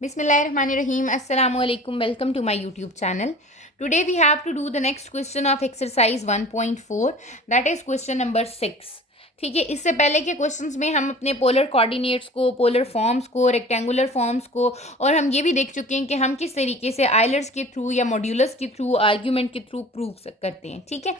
Bismillahirrahmanirrahim. Assalamu alaikum. Welcome to my YouTube channel. Today we have to do the next question of exercise 1.4, that is question number 6. ठीक है, इससे पहले के questions में हम अपने पोलर कोऑर्डिनेट्स को, पोलर फॉर्म्स को, रेक्टेंगुलर फॉर्म्स को और हम ये भी देख चुके हैं कि हम किस तरीके से आइलर्स के थ्रू या मॉड्यूलस के थ्रू, आर्ग्यूमेंट के थ्रू प्रूव करते हैं. ठीक है,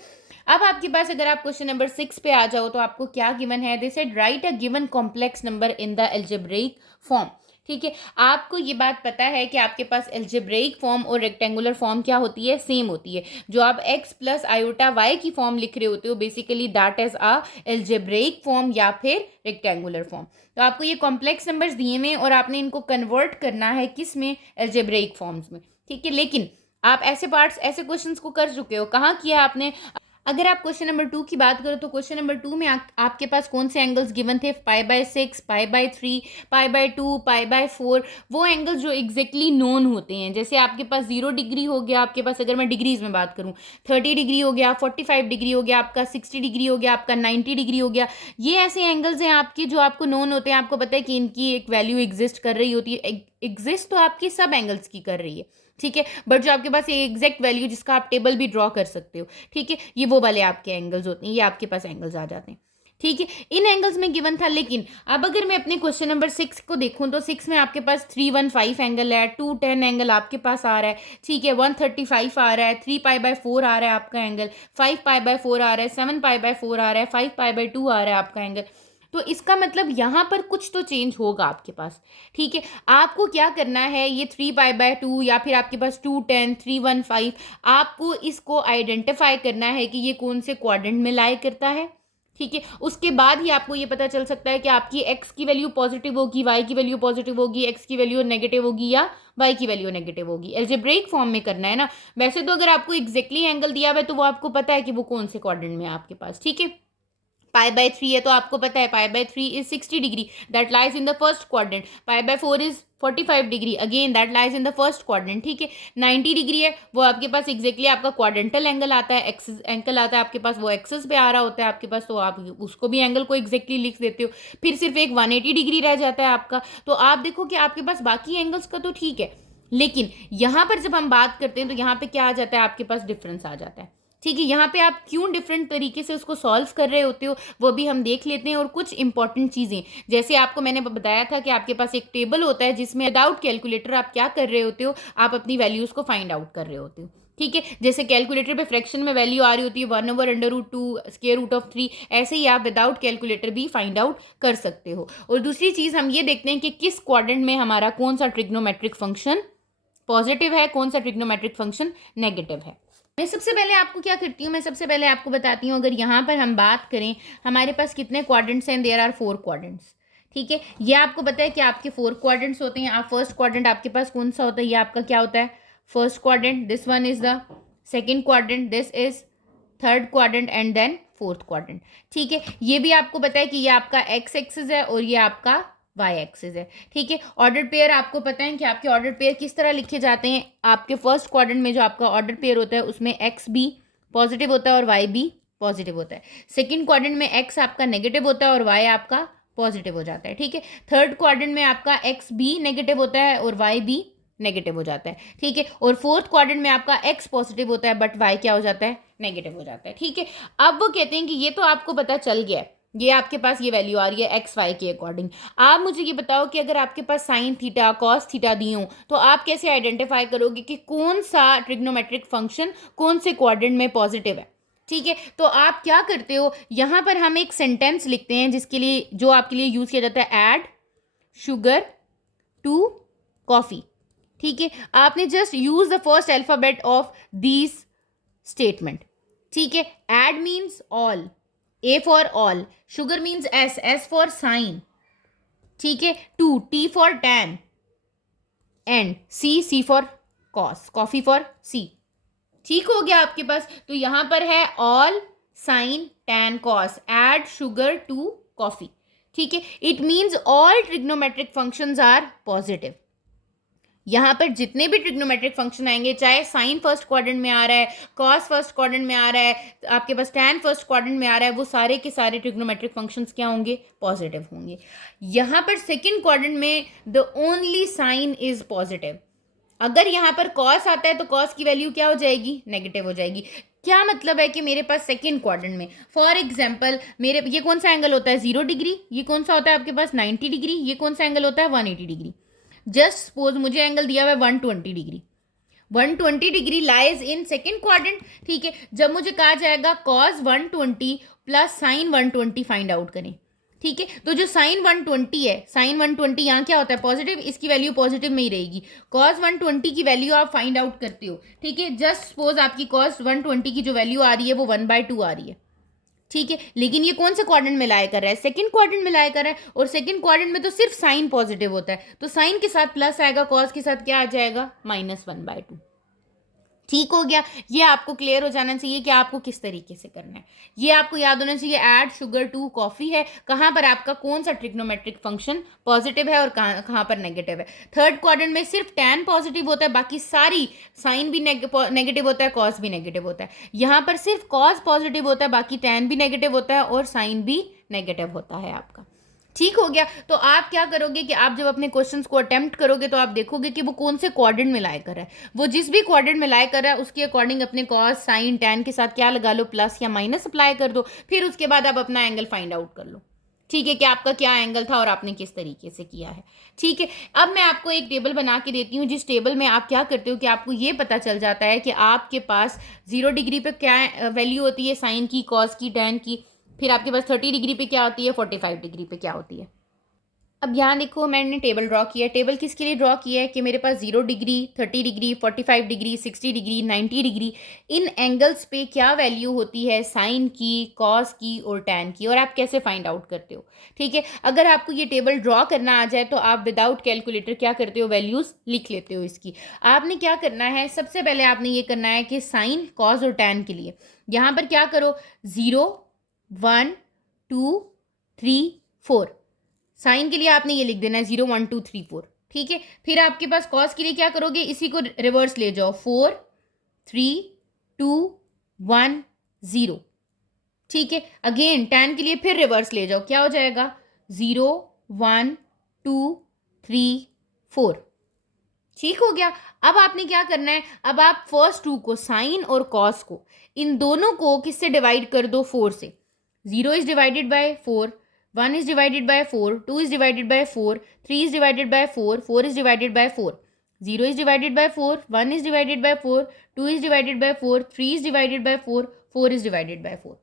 अब आपके पास अगर आप क्वेश्चन नंबर 6 पे आ जाओ तो आपको क्या गिवन है. They said right a given complex number in the algebraic form. ठीक है, आपको ये बात पता है कि आपके पास एल्जेब्रिक फॉर्म और रेक्टेंगुलर फॉर्म क्या होती है, सेम होती है. जो आप x प्लस आयोटा वाई की फॉर्म लिख रहे होते हो basically that is a algebraic form या फिर रेक्टेंगुलर फॉर्म. तो आपको ये कॉम्प्लेक्स नंबर्स दिए हुए और आपने इनको कन्वर्ट करना है किस में, एल्जेब्रिक फॉर्म्स में. ठीक है, लेकिन आप ऐसे पार्ट्स, ऐसे क्वेश्चंस को कर चुके हो. कहाँ किया आपने? अगर आप क्वेश्चन नंबर 2 की बात करो तो क्वेश्चन नंबर 2 में आपके पास कौन से एंगल्स गिवन थे? π/6, π/3, π/2, π/4. वो एंगल्स जो एग्जैक्टली नोन होते हैं. जैसे आपके पास 0 डिग्री हो गया, आपके पास अगर मैं डिग्रीज में बात करूं 30 डिग्री हो गया, 45 डिग्री हो गया, आपका 60 डिग्री हो गया, आपका 90 डिग्री हो गया. ये ऐसे एंगल्स हैं आपके जो आपको नोन होते हैं. आपको पता है कि इनकी एक वैल्यू एग्जिस्ट कर रही होती है. एग्जिस्ट तो आपकी सब एंगल्स की कर रही है. ठीक है, बट जो आपके पास ये एग्जैक्ट वैल्यू जिसका आप टेबल भी ड्रॉ कर सकते हो, ठीक है, ये वो वाले आपके एंगल्स होते हैं. ये आपके पास एंगल्स आ जाते हैं. ठीक है, इन एंगल्स में गिवन था. लेकिन अब अगर मैं अपने क्वेश्चन नंबर 6 को देखूं तो 6 में आपके पास 315 एंगल है, 210 एंगल आपके पास आ रहा है. ठीक है, 135 आ रहा है, 3π/4 आ रहा है आपका एंगल, 5π/4 आ रहा है, 7π/4 आ रहा है, 5π/2 आ रहा है आपका एंगल. तो इसका मतलब यहाँ पर कुछ तो चेंज होगा आपके पास. ठीक है, आपको क्या करना है, ये 3π/2 या फिर आपके पास 210, 315, आपको इसको आइडेंटिफाई करना है कि ये कौन से क्वाड्रेंट में लाई करता है. ठीक है, उसके बाद ही आपको ये पता चल सकता है कि आपकी x की वैल्यू पॉजिटिव होगी, y की वैल्यू पॉजिटिव होगी, x की वैल्यू नेगेटिव होगी या y की वैल्यू नेगेटिव होगी. एल्जेब्रिक फॉर्म में करना है ना. वैसे तो अगर आपको एग्जैक्टली एंगल दिया हुआ है तो वो आपको पता है कि वो कौन से क्वाड्रेंट में है आपके पास. ठीक है, π/3 है तो आपको पता है π/3 is 60 degree, that lies in the first quadrant. π/4 is 45 degree, again that lies in the first quadrant. ठीक है, 90 डिग्री है वो आपके पास एग्जैक्टली आपका क्वाड्रेंटल एंगल आता है, एक्सिस एंगल आता है आपके पास, वो एक्सिस पे आ रहा होता है आपके पास, तो आप उसको भी एंगल को एग्जैक्टली लिख देते हो. फिर सिर्फ एक 180 डिग्री रह जाता है आपका. तो आप देखो कि आपके पास बाकी एंगल्स का तो ठीक है, लेकिन यहाँ पर जब हम बात करते हैं तो यहाँ पे क्या आ जाता है, आपके पास डिफरेंस आ जाता है. ठीक है, यहाँ पे आप क्यों डिफरेंट तरीके से उसको सॉल्व कर रहे होते हो वो भी हम देख लेते हैं. और कुछ इंपॉर्टेंट चीज़ें, जैसे आपको मैंने बताया था कि आपके पास एक टेबल होता है जिसमें विदाउट कैलकुलेटर आप क्या कर रहे होते हो, आप अपनी वैल्यूज़ को फाइंड आउट कर रहे होते हो. ठीक है, जैसे कैलकुलेटर पे फ्रैक्शन में वैल्यू आ रही होती है 1/√2 स्क्वायर रूट ऑफ 3, ऐसे ही आप विदाउट कैलकुलेटर भी फाइंड आउट कर सकते हो. और दूसरी चीज़ हम ये देखते हैं कि किस क्वाड्रेंट में हमारा कौन सा ट्रिग्नोमेट्रिक फंक्शन पॉजिटिव है, कौन सा ट्रिग्नोमेट्रिक फंक्शन नेगेटिव है. मैं सबसे पहले आपको क्या करती हूँ, मैं सबसे पहले आपको बताती हूँ. अगर यहाँ पर हम बात करें हमारे पास कितने क्वाड्रेंट्स हैं, देयर आर 4 क्वाड्रेंट्स. ठीक है, ये आपको पता है कि आपके 4 क्वाड्रेंट्स होते हैं. आप फर्स्ट क्वाड्रेंट आपके पास कौन सा होता है, ये आपका क्या होता है, first quadrant. This one is the second quadrant, this is third quadrant and then fourth quadrant. ठीक है, ये भी आपको पता है कि ये आपका एक्स एक्सिस है और ये आपका वाई एक्सिस है. ठीक है, ऑर्डर पेयर आपको पता है कि आपके ऑर्डर पेयर किस तरह लिखे जाते हैं. आपके फर्स्ट क्वाड्रेंट में जो आपका ऑर्डर पेयर होता है उसमें एक्स भी पॉजिटिव होता है और वाई भी पॉजिटिव होता है. सेकंड क्वाड्रेंट में एक्स आपका नेगेटिव होता है और वाई आपका पॉजिटिव हो जाता है. ठीक है, थर्ड क्वाड्रेंट में आपका एक्स भी नेगेटिव होता है और वाई भी नेगेटिव हो जाता है. ठीक है, और फोर्थ क्वाड्रेंट में आपका एक्स पॉजिटिव होता है बट वाई क्या हो जाता है, नेगेटिव हो जाता है. ठीक है, अब वो कहते हैं कि ये तो आपको पता चल गया है, ये आपके पास ये वैल्यू आ रही है एक्स वाई के अकॉर्डिंग. आप मुझे ये बताओ कि अगर आपके पास साइन थीटा कॉस थीटा दी हो तो आप कैसे आइडेंटिफाई करोगे कि कौन सा ट्रिग्नोमेट्रिक फंक्शन कौन से क्वाड्रेंट में पॉजिटिव है. ठीक है, तो आप क्या करते हो, यहाँ पर हम एक सेंटेंस लिखते हैं जिसके लिए, जो आपके लिए यूज किया जाता है, ऐड शुगर टू कॉफी. ठीक है, आपने just use the first alphabet of these statement. ठीक है, add means all, A for all, sugar means S, S for sign. ठीक है, to, T for tan, and C for cos, coffee for C. ठीक हो गया आपके पास. तो यहां पर है all sin tan cos, add sugar to coffee. ठीक है, it means all trigonometric functions are positive. यहाँ पर जितने भी ट्रिग्नोमेट्रिक फंक्शन आएंगे, चाहे साइन फर्स्ट क्वाड्रेंट में आ रहा है, कॉस फर्स्ट क्वाड्रेंट में आ रहा है, आपके पास टैन फर्स्ट क्वाड्रेंट में आ रहा है, वो सारे के सारे ट्रिग्नोमेट्रिक फंक्शंस क्या होंगे, पॉजिटिव होंगे। यहाँ पर सेकंड क्वाड्रेंट में the only sine is positive. अगर यहाँ पर कॉस आता है तो कॉस की वैल्यू क्या हो जाएगी, नेगेटिव हो जाएगी। क्या मतलब है कि मेरे पास सेकंड क्वाड्रेंट में फॉर एग्जांपल मेरे ये कौन सा एंगल होता है 0 डिग्री, ये कौन सा होता है आपके पास 90 डिग्री, ये कौन सा एंगल होता है 180 डिग्री। जस्ट सपोज मुझे एंगल दिया हुआ है 120 degree, 120 degree lies in second quadrant. ठीक है, जब मुझे कहा जाएगा cos 120 plus sign 120 find out करें। ठीक है, तो जो साइन 120 है, साइन 120 यहाँ क्या होता है पॉजिटिव, इसकी वैल्यू पॉजिटिव में ही रहेगी। cos 120 की वैल्यू आप फाइंड आउट करते हो। ठीक है, जस्ट सपोज आपकी cos 120 की जो वैल्यू आ रही है वो 1/2 आ रही है। ठीक है, लेकिन ये कौन से क्वाड्रेंट में लाया कर रहा है, सेकंड क्वाड्रेंट में लाया कर रहा है, और सेकंड क्वाड्रेंट में तो सिर्फ साइन पॉजिटिव होता है, तो साइन के साथ प्लस आएगा, कॉस के साथ क्या आ जाएगा -1/2। ठीक हो गया, ये आपको क्लियर हो जाना चाहिए कि आपको किस तरीके से करना है। ये आपको याद होना चाहिए ऐड शुगर टू कॉफी है, कहाँ पर आपका कौन सा ट्रिग्नोमेट्रिक फंक्शन पॉजिटिव है और कहाँ पर नेगेटिव है। थर्ड क्वाड्रेंट में सिर्फ टैन पॉजिटिव होता है, बाकी सारी साइन भी नेगेटिव होता है, कॉस भी नेगेटिव होता है। यहाँ पर सिर्फ कॉस पॉजिटिव होता है, बाकी टैन भी नेगेटिव होता है और साइन भी नेगेटिव होता है आपका। ठीक हो गया, तो आप क्या करोगे कि आप जब अपने क्वेश्चंस को अटेम्प्ट करोगे तो आप देखोगे कि वो कौन से क्वाड्रेंट में लाया कर रहा है। वो जिस भी क्वाड्रेंट में लाया कर रहा है उसके अकॉर्डिंग अपने कॉस साइन टैन के साथ क्या लगा लो, प्लस या माइनस अप्लाई कर दो, फिर उसके बाद आप अपना एंगल फाइंड आउट कर लो। ठीक है, कि आपका क्या एंगल था और आपने किस तरीके से किया है। ठीक है, अब मैं आपको एक टेबल बना के देती हूँ, जिस टेबल में आप क्या करते हो कि आपको ये पता चल जाता है कि आपके पास 0 डिग्री पे क्या वैल्यू होती है साइन की, कॉस की, टैन की, फिर आपके पास 30 डिग्री पे क्या होती है, 45 डिग्री पे क्या होती है। अब यहाँ देखो मैंने टेबल ड्रॉ किया है। टेबल किसके लिए ड्रॉ किया है कि मेरे पास 0 degree, 30 degree, 45 degree, 60 degree, 90 degree, इन एंगल्स पे क्या वैल्यू होती है साइन की, कॉस की और टैन की, और आप कैसे फाइंड आउट करते हो। ठीक है, अगर आपको ये टेबल ड्रॉ करना आ जाए तो आप विदाउट कैलकुलेटर क्या करते हो, वैल्यूज़ लिख लेते हो इसकी। आपने क्या करना है, सबसे पहले आपने ये करना है कि साइन, कॉस और टैन के लिए यहाँ पर क्या करो, 0, 1, 2, 3, 4। साइन के लिए आपने ये लिख देना है 0, 1, 2, 3, 4। ठीक है, फिर आपके पास कॉस के लिए क्या करोगे, इसी को रिवर्स ले जाओ, 4, 3, 2, 1, 0। ठीक है, अगेन टैन के लिए फिर रिवर्स ले जाओ, क्या हो जाएगा 0, 1, 2, 3, 4। ठीक हो गया। अब आपने क्या करना है, अब आप फर्स्ट 2 को साइन और कॉस को, इन दोनों को किससे डिवाइड कर दो, 4 से। 0 is divided by 4, 1 is divided by 4, 2 is divided by 4, 3 is divided by 4, 4 is divided by 4, 0 is divided by 4, 1 is divided by 4, 2 is divided by 4, 3 is divided by 4, 4 is divided by 4।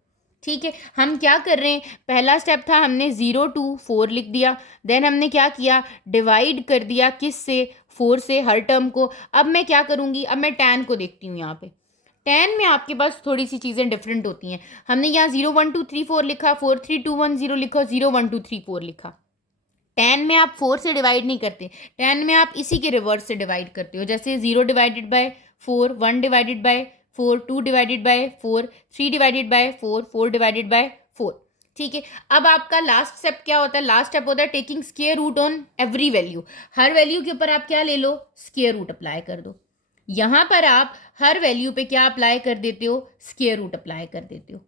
ठीक है, हम क्या कर रहे हैं, पहला स्टेप था हमने 0 to 4 लिख दिया, देन हमने क्या किया, डिवाइड कर दिया किस से, 4 से, हर टर्म को। अब मैं क्या करूँगी, अब मैं टैन को देखती हूँ। यहाँ पे टैन में आपके पास थोड़ी सी चीज़ें डिफरेंट होती हैं। हमने यहाँ 0, 1, 2, 3, 4 लिखा, 4, 3, 2, 1, 0 लिखा, 0, 1, 2, 3, 4 लिखा। टैन में आप 4 से डिवाइड नहीं करते, टैन में आप इसी के रिवर्स से डिवाइड करते हो, जैसे 0 divided by 4, 1 divided by 4, 2 divided bye 4, 3 divided bye 4, 4 divided by 4। ठीक है, अब आपका लास्ट स्टेप क्या होता है, लास्ट स्टेप होता है taking square root on every value. हर वैल्यू के ऊपर आप क्या ले लो, स्क्वायर रूट अप्लाई कर दो। यहाँ पर आप हर वैल्यू पे क्या अप्लाई कर देते हो, स्क्वायर रूट अप्लाई कर देते हो।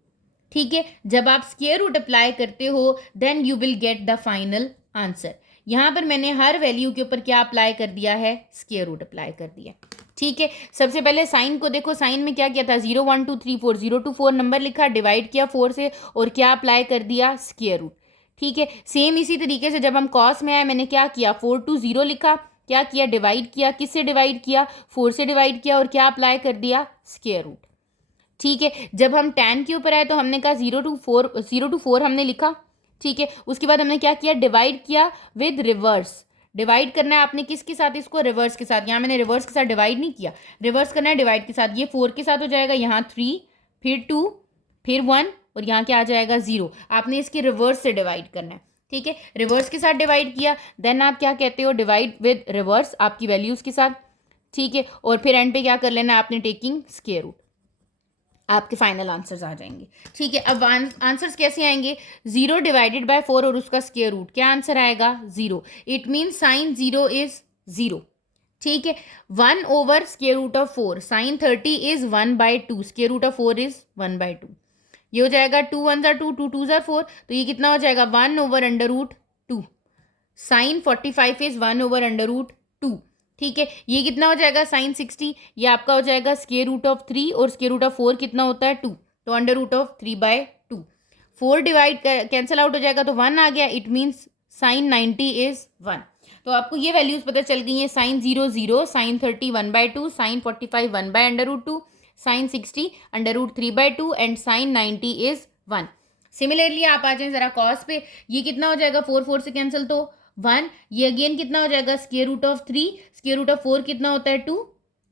ठीक है, जब आप स्क्वायर रूट अप्लाई करते हो then you will get the final answer. यहाँ पर मैंने हर वैल्यू के ऊपर क्या अप्लाई कर दिया है, स्क्वायर रूट अप्लाई कर दिया। ठीक है, सबसे पहले साइन को देखो, साइन में क्या किया था, 0, 1, 2, 3, 4, 0 to 4 नंबर लिखा, डिवाइड किया 4 से और क्या अप्लाई कर दिया, स्क्वायर रूट। ठीक है, सेम इसी तरीके से जब हम कॉस में आए मैंने क्या किया, 4 to 0 लिखा, क्या किया, डिवाइड किया, किससे डिवाइड किया, 4 से डिवाइड किया और क्या अप्लाई कर दिया, स्क्वायर रूट। ठीक है, जब हम टैन के ऊपर आए तो हमने कहा 0 to 4 हमने लिखा। ठीक है, उसके बाद हमने क्या किया, डिवाइड किया विद रिवर्स। डिवाइड करना है आपने किसके साथ, इसको रिवर्स के साथ। यहाँ मैंने रिवर्स के साथ डिवाइड नहीं किया, रिवर्स करना है डिवाइड के साथ। ये 4 के साथ हो जाएगा, यहाँ 3, फिर 2, फिर 1 और यहाँ क्या आ जाएगा 0। आपने इसके रिवर्स से डिवाइड करना है। ठीक है, रिवर्स के साथ डिवाइड किया, देन आप क्या कहते हो, डिवाइड विद रिवर्स आपकी वैल्यूज़ के साथ। ठीक है, और फिर एंड पे क्या कर लेना है आपने, टेकिंग स्क्वायर रूट। आपके फाइनल आंसर्स आ जाएंगे। ठीक है, अब आंसर्स कैसे आएंगे, 0 डिवाइडेड बाय 4 और उसका स्क्वायर रूट, क्या आंसर आएगा, 0। It means sign 0 is 0। ठीक है, 1/√4, साइन 30 इज 1/2, √4 इज 1/2। ये हो जाएगा 2 1 2, 2 2 4, तो ये कितना हो जाएगा 1/√2। Sine 45 is 1/√2। ठीक है, ये कितना हो जाएगा साइन 60, ये आपका हो जाएगा √3, और √4 कितना होता है 2, तो √3/2। 4 डिवाइड कैंसिल आउट हो जाएगा तो 1 आ गया, इट मीन्स साइन 90 इज 1। तो आपको ये वैल्यूज पता चल गई हैं, sine 0 0, sine 30 1/2, sine 45 1/√2, sine 60 √3/2 and sine 90 is 1। Similarly आप आ जाएं जरा कॉस पे, ये कितना हो जाएगा 4 4 से कैंसिल तो 1, ये अगेन कितना हो जाएगा √3, √4 कितना होता है 2,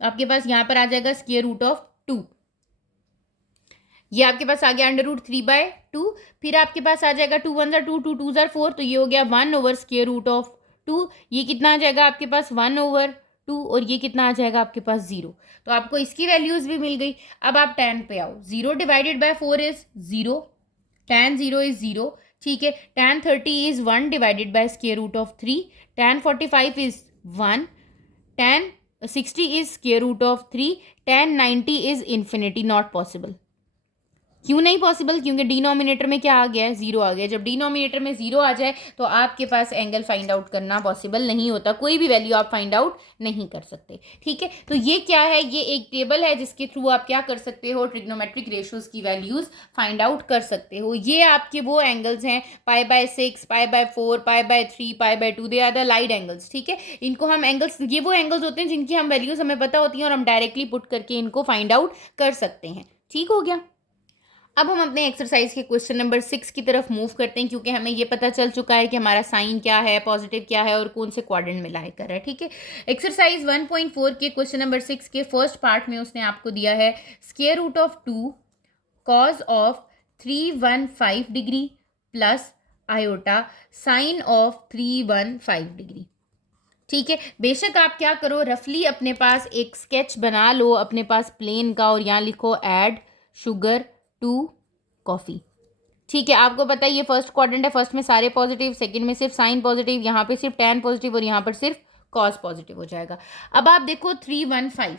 आपके पास यहाँ पर आ जाएगा √2, ये आपके पास आ गया √3/2। फिर आपके पास आ जाएगा 2 1 2, 2 2 4, तो ये हो गया 1/√2। ये कितना आ जाएगा आपके पास 1/2, और ये कितना आ जाएगा आपके पास 0। तो आपको इसकी वैल्यूज भी मिल गई। अब आप tan पे आओ, 0 divided by 4 is 0, tan 0 is 0। ठीक है, tan 30 is 1 divided by √3, tan 45 is 1, tan 60 is √3, tan 90 is infinity, not possible. क्यों नहीं पॉसिबल? क्योंकि डिनोमिनेटर में क्या आ गया है, 0 आ गया। जब डिनोमिनेटर में 0 आ जाए तो आपके पास एंगल फाइंड आउट करना पॉसिबल नहीं होता, कोई भी वैल्यू आप फाइंड आउट नहीं कर सकते। ठीक है, तो ये क्या है, ये एक टेबल है जिसके थ्रू आप क्या कर सकते हो, ट्रिग्नोमेट्रिक रेशियोज की वैल्यूज फाइंड आउट कर सकते हो। ये आपके वो एंगल्स हैं π/6, π/4, π/3, π/2, they are the light angles. ठीक है, इनको हम एंगल्स, ये वो एंगल्स होते हैं जिनकी हम वैल्यूज हमें पता होती हैं और हम डायरेक्टली पुट करके इनको फाइंड आउट कर सकते हैं। ठीक हो गया। अब हम अपने एक्सरसाइज के क्वेश्चन नंबर 6 की तरफ मूव करते हैं, क्योंकि हमें ये पता चल चुका है कि हमारा साइन क्या है, पॉजिटिव क्या है और कौन से क्वाड्रेंट में लाई कर रहा है। ठीक है, एक्सरसाइज 1.4 के क्वेश्चन नंबर 6 के फर्स्ट पार्ट में उसने आपको दिया है √2 cos of 315 degree plus iota sign of 315 degree. ठीक है, बेशक आप क्या करो, रफली अपने पास एक स्केच बना लो अपने पास प्लेन का, और यहाँ लिखो ऐड शुगर टू कॉफ़ी। ठीक है, आपको पता है ये फर्स्ट क्वाड्रेंट है, फर्स्ट में सारे पॉजिटिव, सेकंड में सिर्फ साइन पॉजिटिव, यहाँ पे सिर्फ tan पॉजिटिव और यहाँ पर सिर्फ कॉस पॉजिटिव हो जाएगा। अब आप देखो 315।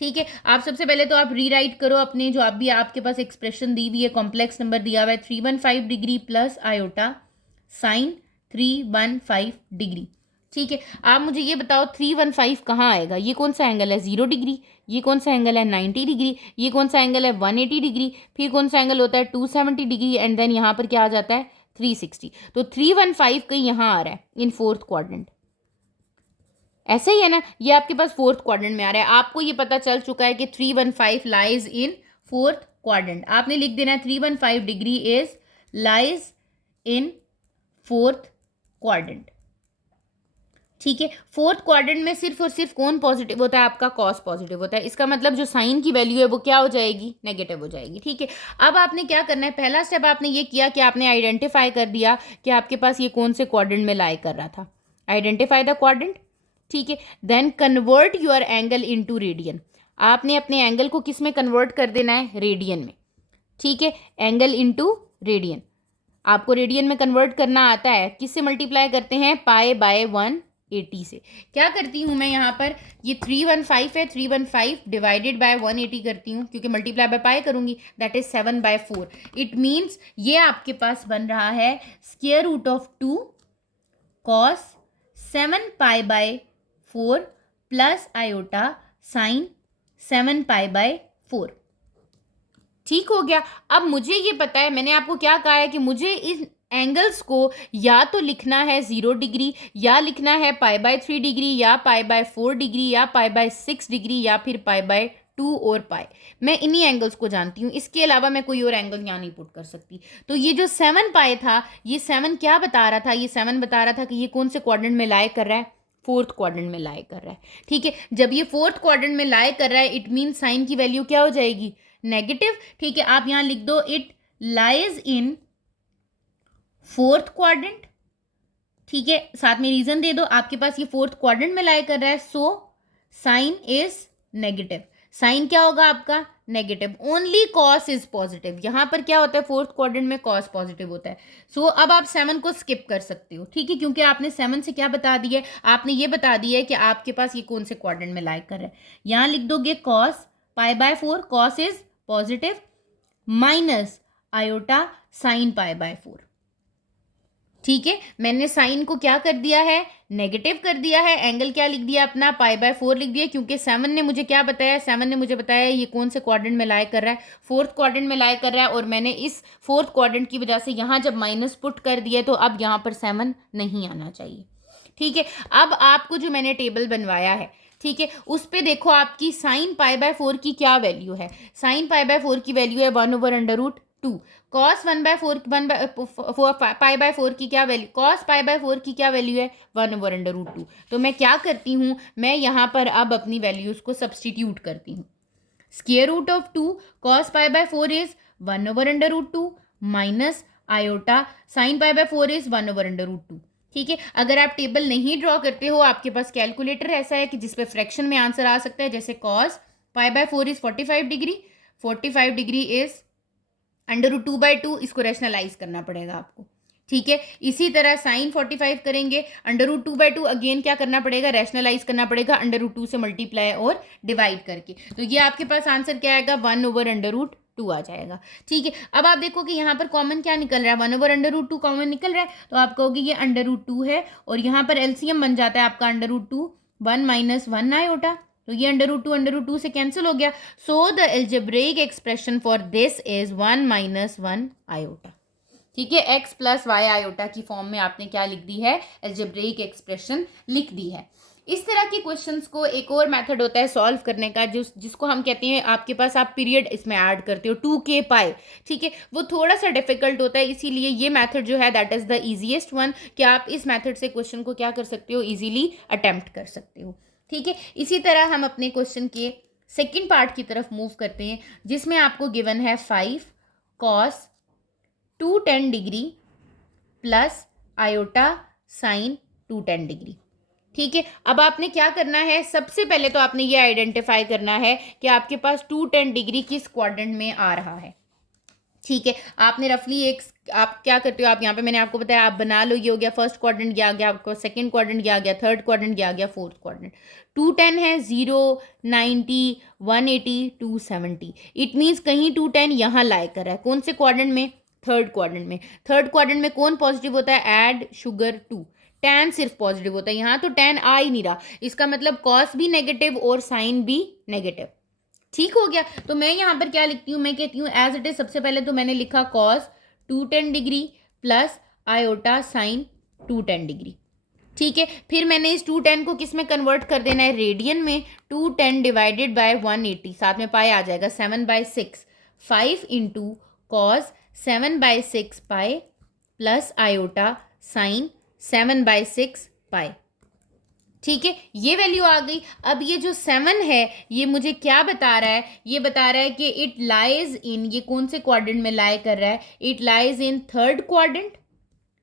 ठीक है, आप सबसे पहले तो आप रीराइट करो अपने जो आप भी आपके पास एक्सप्रेशन दी हुई है, कॉम्प्लेक्स नंबर दिया हुआ है 315 degree plus iota sign 315 degree. ठीक है, आप मुझे ये बताओ 315 कहाँ आएगा, ये कौन सा एंगल है 0 डिग्री, ये कौन सा एंगल है 90 डिग्री, ये कौन सा एंगल है 180 डिग्री, फिर कौन सा एंगल होता है 270 डिग्री, एंड देन यहाँ पर क्या आ जाता है 360। तो 315 कहीं यहाँ आ रहा है इन फोर्थ क्वाड्रेंट, ऐसे ही है ना, ये आपके पास फोर्थ क्वाड्रेंट में आ रहा है। आपको ये पता चल चुका है कि 315 लाइज इन फोर्थ क्वाड्रेंट। आपने लिख देना है 315 degree is lies in fourth quadrant. ठीक है, फोर्थ क्वाड्रेंट में सिर्फ और सिर्फ कौन पॉजिटिव होता है, आपका कॉस पॉजिटिव होता है। इसका मतलब जो साइन की वैल्यू है वो क्या हो जाएगी, नेगेटिव हो जाएगी। ठीक है, अब आपने क्या करना है, पहला स्टेप आपने ये किया कि आपने आइडेंटिफाई कर दिया कि आपके पास ये कौन से क्वाड्रेंट में लाई कर रहा था, आइडेंटिफाई द क्वाड्रेंट। ठीक है, then convert your angle into radian. आपने अपने एंगल को किस में कन्वर्ट कर देना है, रेडियन में। ठीक है, एंगल इनटू रेडियन, आपको रेडियन में कन्वर्ट करना आता है, किससे मल्टीप्लाई करते हैं, π/180 से। क्या करती हूँ मैं यहाँ पर, ये 315 है, 315 डिवाइडेड बाय 180 करती हूँ, क्योंकि मल्टीप्लाई बाय पाई करूँगी, दैट इज 7/4। इट मीन्स ये आपके पास बन रहा है √2 cos 7π/4 प्लस आयोटा साइन 7π/4। ठीक हो गया। अब मुझे ये पता है, मैंने आपको क्या कहा है कि मुझे इन एंगल्स को या तो लिखना है 0 डिग्री, या लिखना है π/3 डिग्री, या π/4 डिग्री, या π/6 डिग्री, या फिर π/2 और पाई। मैं इन्हीं एंगल्स को जानती हूँ, इसके अलावा मैं कोई और एंगल यहाँ नहीं पुट कर सकती। तो ये जो 7π था, ये 7 क्या बता रहा था, ये 7 बता रहा था कि ये कौन से क्वाड्रेंट में लाई कर रहा है, फोर्थ क्वाड्रेंट में लाई कर रहा है। ठीक है, जब ये फोर्थ क्वाड्रेंट में लाई कर रहा है, इट मीन साइन की वैल्यू क्या हो जाएगी, नेगेटिव। ठीक है, आप यहां लिख दो it lies in fourth quadrant. ठीक है, साथ में रीजन दे दो, आपके पास ये फोर्थ क्वाड्रेंट में लाई कर रहा है, so sine is negative. Sine क्या होगा आपका, negative, only cos is positive. यहाँ पर क्या होता है, फोर्थ क्वाड्रेंट में कॉस पॉजिटिव होता है। सो अब आप 7 को स्किप कर सकते हो, ठीक है, क्योंकि आपने 7 से क्या बता दिया है, आपने ये बता दिया है कि आपके पास ये कौन से क्वाड्रेंट में लाई कर रहा है। यहाँ लिख दोगे cos π/4, cos is positive, minus iota sine π/4, ठीक है। मैंने साइन को क्या कर दिया है, नेगेटिव कर दिया है, एंगल क्या लिख दिया अपना, π/4 लिख दिया, क्योंकि 7 ने मुझे क्या बताया, 7 ने मुझे बताया ये कौन से क्वाड्रेंट में लाई कर रहा है, फोर्थ क्वाड्रेंट में लाई कर रहा है। और मैंने इस फोर्थ क्वाड्रेंट की वजह से यहाँ जब माइनस पुट कर दिया तो अब यहाँ पर 7 नहीं आना चाहिए, ठीक है। अब आपको जो मैंने टेबल बनवाया है, ठीक है, उस पे देखो आपकी साइन π/4 की क्या वैल्यू है। साइन π/4 की वैल्यू है 1/√2। कॉस 1/4 π/4 की क्या वैल्यू, कॉस π/4 की क्या वैल्यू है, 1/√2। तो मैं क्या करती हूँ, मैं यहाँ पर अब अपनी वैल्यूज को सब्सटीट्यूट करती हूँ। Square root of 2 cos π/4 is 1/√2 minus iota sine π/4 is 1/√2, ठीक है। अगर आप टेबल नहीं ड्रॉ करते हो, आपके पास कैलकुलेटर ऐसा है कि जिसपे फ्रैक्शन में आंसर आ सकता है, जैसे cos π/4 is 45 degree, 45 degree is √2/2, इसको रैशनलाइज करना पड़ेगा आपको, ठीक है। इसी तरह साइन 45 करेंगे, √2/2 अगेन क्या करना पड़ेगा, रैशनलाइज करना पड़ेगा, √2 से मल्टीप्लाई और डिवाइड करके। तो ये आपके पास आंसर क्या आएगा, 1/√2 आ जाएगा, ठीक है। अब आप देखो कि यहाँ पर कॉमन क्या निकल रहा है, 1/√2 कॉमन निकल रहा है, तो आप कहोगे ये √2 है, और यहाँ पर एलसीएम बन जाता है आपका √2, 1 - 1 आयोटा, तो ये √2 से कैंसिल हो गया। So the algebraic expression for this is 1 - 1 iota, ठीक है। x + y आयोटा की फॉर्म में आपने क्या लिख दी है, एल्जेब्रिक एक्सप्रेशन लिख दी है। इस तरह के क्वेश्चंस को एक और मेथड होता है सॉल्व करने का, जिसको हम कहते हैं, आपके पास आप पीरियड इसमें ऐड करते हो 2k π, ठीक है। वो थोड़ा सा डिफिकल्ट होता है, इसीलिए ये मेथड जो है that is the easiest one, कि आप इस मेथड से क्वेश्चन को क्या कर सकते हो, इजीली अटेम्प्ट कर सकते हो, ठीक है। इसी तरह हम अपने क्वेश्चन के सेकेंड पार्ट की तरफ मूव करते हैं, जिसमें आपको गिवन है 5 cos 210 degree plus iota sign 210 degree, ठीक है। अब आपने क्या करना है, सबसे पहले तो आपने ये आइडेंटिफाई करना है कि आपके पास 210 डिग्री किस क्वाड्रेंट में आ रहा है, ठीक है। आपने रफली आप क्या करते हो, आप यहाँ पे मैंने आपको बताया, आप बना लो, ये हो गया फर्स्ट क्वाड्रेंट, ये आ गया आपको सेकंड क्वाड्रेंट, ये आ गया थर्ड क्वाड्रेंट, ये आ गया फोर्थ क्वाड्रेंट। 210 है, 0, 90, 180, 270, इट मीन्स कहीं 210 यहाँ लाई कर रहा है, कौन से क्वाड्रेंट में, थर्ड क्वाड्रेंट में। थर्ड क्वाड्रेंट में कौन पॉजिटिव होता है, ऐड शुगर 2, tan सिर्फ पॉजिटिव होता है, यहाँ तो tan आ ही नहीं रहा, इसका मतलब कॉस भी नेगेटिव और साइन भी नेगेटिव, ठीक हो गया। तो मैं यहाँ पर क्या लिखती हूँ, मैं कहती हूँ एज इट इज, सबसे पहले तो मैंने लिखा cos 210 degree plus iota sign 210 degree, ठीक है। फिर मैंने इस 210 को किस में कन्वर्ट कर देना है, रेडियन में। 210 डिवाइडेड बाय 180, साथ में पाई आ जाएगा 7/6, 5 इंटू कॉस 7/6 पाई प्लस आयोटा साइन 7/6 पाई, ठीक है। ये वैल्यू आ गई। अब ये जो 7 है, ये मुझे क्या बता रहा है, ये बता रहा है कि इट लाइज इन, ये कौन से क्वाड्रेंट में लाई कर रहा है, it lies in third quadrant,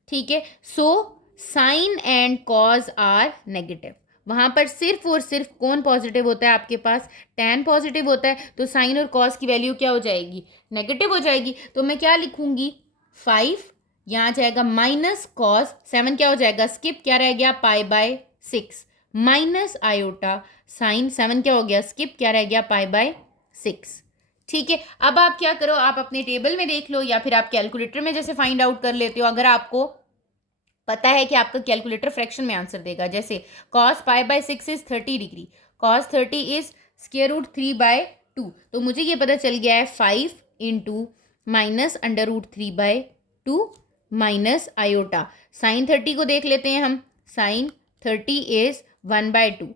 ठीक है। So sine and cos are negative, वहां पर सिर्फ और सिर्फ कौन पॉजिटिव होता है, आपके पास tan पॉजिटिव होता है, तो साइन और कॉस की वैल्यू क्या हो जाएगी, नेगेटिव हो जाएगी। तो मैं क्या लिखूंगी, 5, यहाँ जाएगा माइनस कॉस, 7 क्या हो जाएगा, स्किप, क्या रह गया, π/6 माइनस आयोटा साइन, 7 क्या हो गया, स्किप, क्या रह गया, π/6, ठीक है। अब आप क्या करो, आप अपने टेबल में देख लो, या फिर आप कैलकुलेटर में जैसे फाइंड आउट कर लेते हो, अगर आपको पता है कि आपका कैलकुलेटर फ्रैक्शन में आंसर देगा, जैसे cos π/6 is 30 degree, cos 30 is square root 3/2, तो मुझे ये पता चल गया है 5 into minus √3/2 minus iota sine 30 को देख लेते हैं हम, साइन 30 इज 1/2,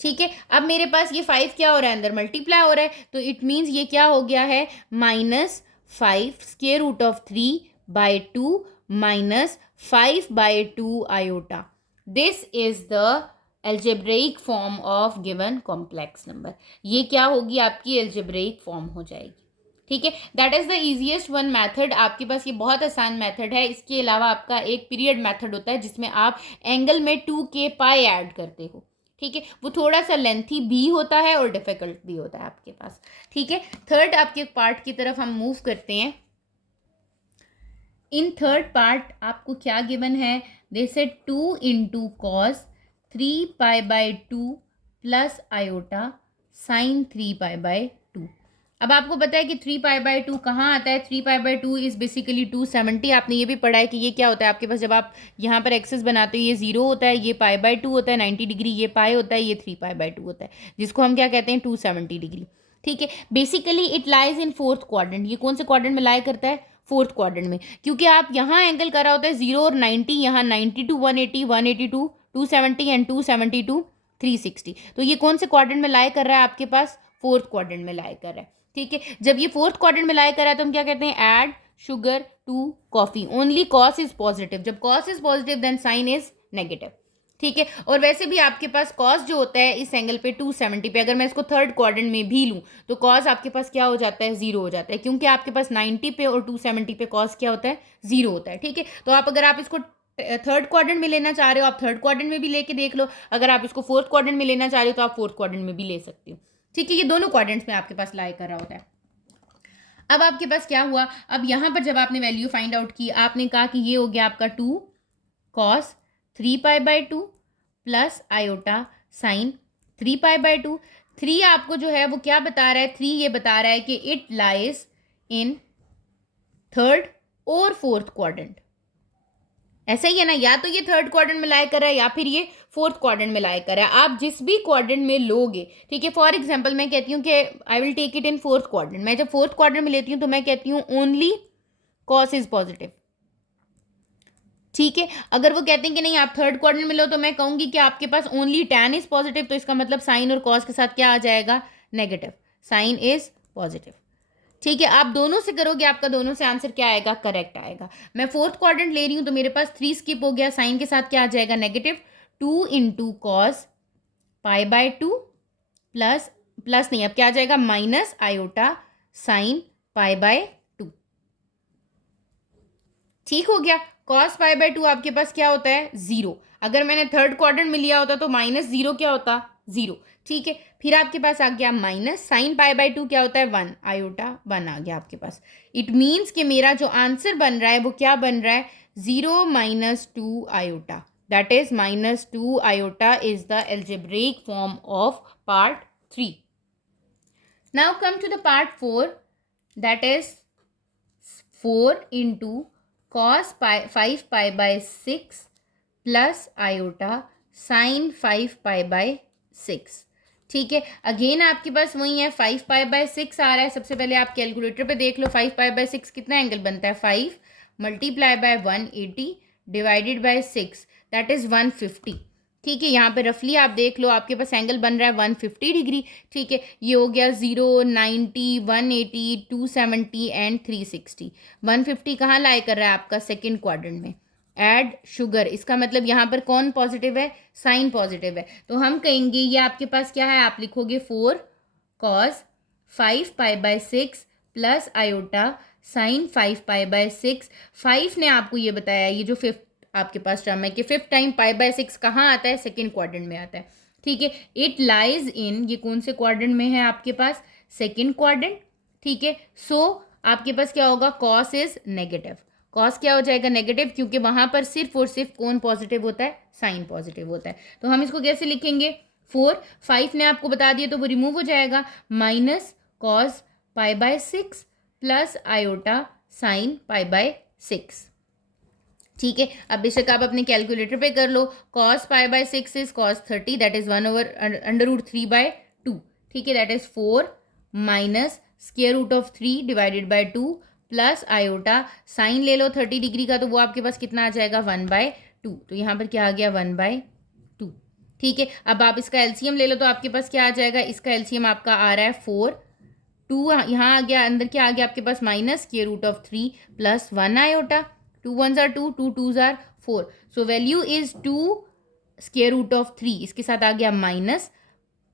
ठीक है। अब मेरे पास ये 5 क्या हो रहा है, अंदर मल्टीप्लाई हो रहा है, तो इट मीन्स ये क्या हो गया है, -5 square root of 3/2 minus 5/2 iota. This is the algebraic form of given complex number. ये क्या होगी, आपकी एल्जेब्रिक फॉर्म हो जाएगी, ठीक है। That is the easiest one method, आपके पास ये बहुत आसान मेथड है। इसके अलावा आपका एक पीरियड मेथड होता है, जिसमें आप एंगल में 2k π ऐड करते हो, ठीक है, वो थोड़ा सा लेंथी भी होता है और डिफिकल्ट भी होता है आपके पास। ठीक है, थर्ड आपके पार्ट की तरफ हम मूव करते हैं। इन थर्ड पार्ट आपको क्या गिवन है, दे से 2 into cos 3π/2 plus iota sine 3π/2। अब आपको पता है कि 3π/2 कहाँ आता है, 3π/2 इज बेसिकली 270। आपने ये भी पढ़ा है कि ये क्या होता है आपके पास, जब आप यहाँ पर एक्सेस बनाते हो ये 0 होता है, ये π/2 होता है 90 डिग्री, ये पाई होता है, ये 3π/2 होता है, जिसको हम क्या कहते हैं 270 डिग्री। ठीक है, basically it lies in fourth quadrant. ये कौन से क्वाड्रेंट में लाई करता है, फोर्थ क्वाड्रेंट में, क्योंकि आप यहाँ एंगल करा होता है 0 और 90, यहाँ 90 टू 180, 180 टू 270 एंड 270 टू 360। तो ये कौन से क्वाड्रेंट में लाई कर रहा है आपके पास, फोर्थ क्वाड्रेंट में लाई कर रहा है। ठीक है, जब ये फोर्थ क्वाड्रेंट में लाई कर रहा है तो हम क्या कहते हैं, add sugar to coffee, only cos is positive. जब cos is positive then sine is negative. ठीक है, और वैसे भी आपके पास कॉस जो होता है इस एंगल पे 270 पे, अगर मैं इसको थर्ड क्वाड्रेंट में भी लूँ तो कॉस आपके पास क्या हो जाता है, 0 हो जाता है, क्योंकि आपके पास 90 पे और 270 पे कॉस क्या होता है, 0 होता है। ठीक है, तो आप अगर आप इसको थर्ड क्वाड्रेंट में लेना चाह रहे हो आप थर्ड क्वाड्रेंट में भी लेके देख लो, अगर आप इसको फोर्थ क्वाड्रेंट में लेना चाह रहे हो तो आप फोर्थ क्वाड्रेंट में भी ले सकते हो। ठीक है, ये दोनों क्वाड्रेंट्स में आपके पास लाई कर रहा होता है। अब आपके पास क्या हुआ, अब यहाँ पर जब आपने वैल्यू फाइंड आउट की, आपने कहा कि ये हो गया आपका 2 cos 3π/2 प्लस आयोटा साइन 3π/2। 3 आपको जो है वो क्या बता रहा है, 3 ये बता रहा है कि इट लाइज इन थर्ड और फोर्थ क्वाड्रेंट। ऐसा ही है ना, या तो ये थर्ड क्वाड्रेंट में लाई कर रहा है या फिर ये फोर्थ क्वाड्रेंट में लाई कर रहा है। आप जिस भी क्वाड्रेंट में लोगे, ठीक है, फॉर एग्जांपल मैं कहती हूँ कि I will take it in fourth quadrant. मैं जब फोर्थ क्वाड्रेंट में लेती हूँ तो मैं कहती हूँ ओनली कॉस इज पॉजिटिव। ठीक है, अगर वो कहते हैं कि नहीं आप थर्ड क्वाड्रेंट में लो तो मैं कहूंगी कि आपके पास ओनली tan इज पॉजिटिव, तो इसका मतलब साइन और कॉस के साथ क्या आ जाएगा, नेगेटिव, साइन इज पॉजिटिव। ठीक है, आप दोनों से करोगे आपका दोनों से आंसर क्या आएगा, करेक्ट आएगा। मैं फोर्थ क्वाड्रेंट ले रही हूँ तो मेरे पास 3 स्किप हो गया, साइन के साथ क्या आ जाएगा, negative 2 into cos π/2 plus plus नहीं, अब क्या आ जाएगा, माइनस आयोटा साइन π/2। ठीक हो गया, cos π/2 आपके पास क्या होता है, 0। अगर मैंने थर्ड क्वाड्रेंट में लिया होता तो -0 क्या होता, 0। ठीक है, फिर आपके पास आ गया माइनस साइन π/2 क्या होता है, 1, आयोटा 1 आ गया आपके पास। इट मीन्स कि मेरा जो आंसर बन रहा है वो क्या बन रहा है, 0 - 2 iota, that is -2 iota is the algebraic form of part 3। Now come to the part 4, that is 4 into cos 5π/6 plus iota sine 5π/6। ठीक है, अगेन आपके पास वही है, 5π/6 आ रहा है। सबसे पहले आप कैलकुलेटर पे देख लो 5π/6 कितना एंगल बनता है, 5 × 180 डिवाइडेड बाय 6 दैट इज 150। ठीक है, यहाँ पे रफली आप देख लो आपके पास एंगल बन रहा है 150 डिग्री। ठीक है, ये हो गया 0, 90, 180, 270 एंड 360। 150 कहाँ लाई कर रहा है आपका, सेकेंड क्वाड्रेंट में। ऐड शुगर, इसका मतलब यहाँ पर कौन पॉजिटिव है, साइन पॉजिटिव है, तो हम कहेंगे ये आपके पास क्या है, आप लिखोगे 4 cos 5π/6 प्लस आयोटा साइन 5π/6। 5 ने आपको ये बताया, ये जो फिफ्थ आपके पास टर्म है कि 5th टाइम π/6 कहाँ आता है, सेकेंड क्वाड्रेंट में आता है। ठीक है, इट लाइज इन, ये कौन से क्वाड्रेंट में है आपके पास, सेकेंड क्वाड्रेंट। ठीक है, सो आपके पास क्या होगा, कॉस इज नेगेटिव, कॉस क्या हो जाएगा, नेगेटिव, क्योंकि वहां पर सिर्फ और सिर्फ कौन पॉजिटिव होता है, साइन पॉजिटिव होता है। तो हम इसको कैसे लिखेंगे, 4, 5 ने आपको बता दिया तो वो रिमूव हो जाएगा, minus cos π/6 plus iota sine π/6। ठीक है, अब बेशक आप अपने कैलकुलेटर पे कर लो, cos π/6 is cos 30 that is 1/√3/2। ठीक है, that is 4 minus square root of 3 divided by 2 plus iota sine ले लो 30 डिग्री का, तो वो आपके पास कितना आ जाएगा, 1/2। तो यहाँ पर क्या आ गया, 1/2। ठीक है, अब आप इसका एलसीएम ले लो तो आपके पास क्या आ जाएगा, इसका एलसीएम आपका आ रहा है 4, 2 यहाँ आ गया, अंदर क्या आ गया आपके पास, minus square root of 3 plus 1 iota, 2 1s are 2, 2 2s are 4, so value is 2 square root of 3, इसके साथ आ गया minus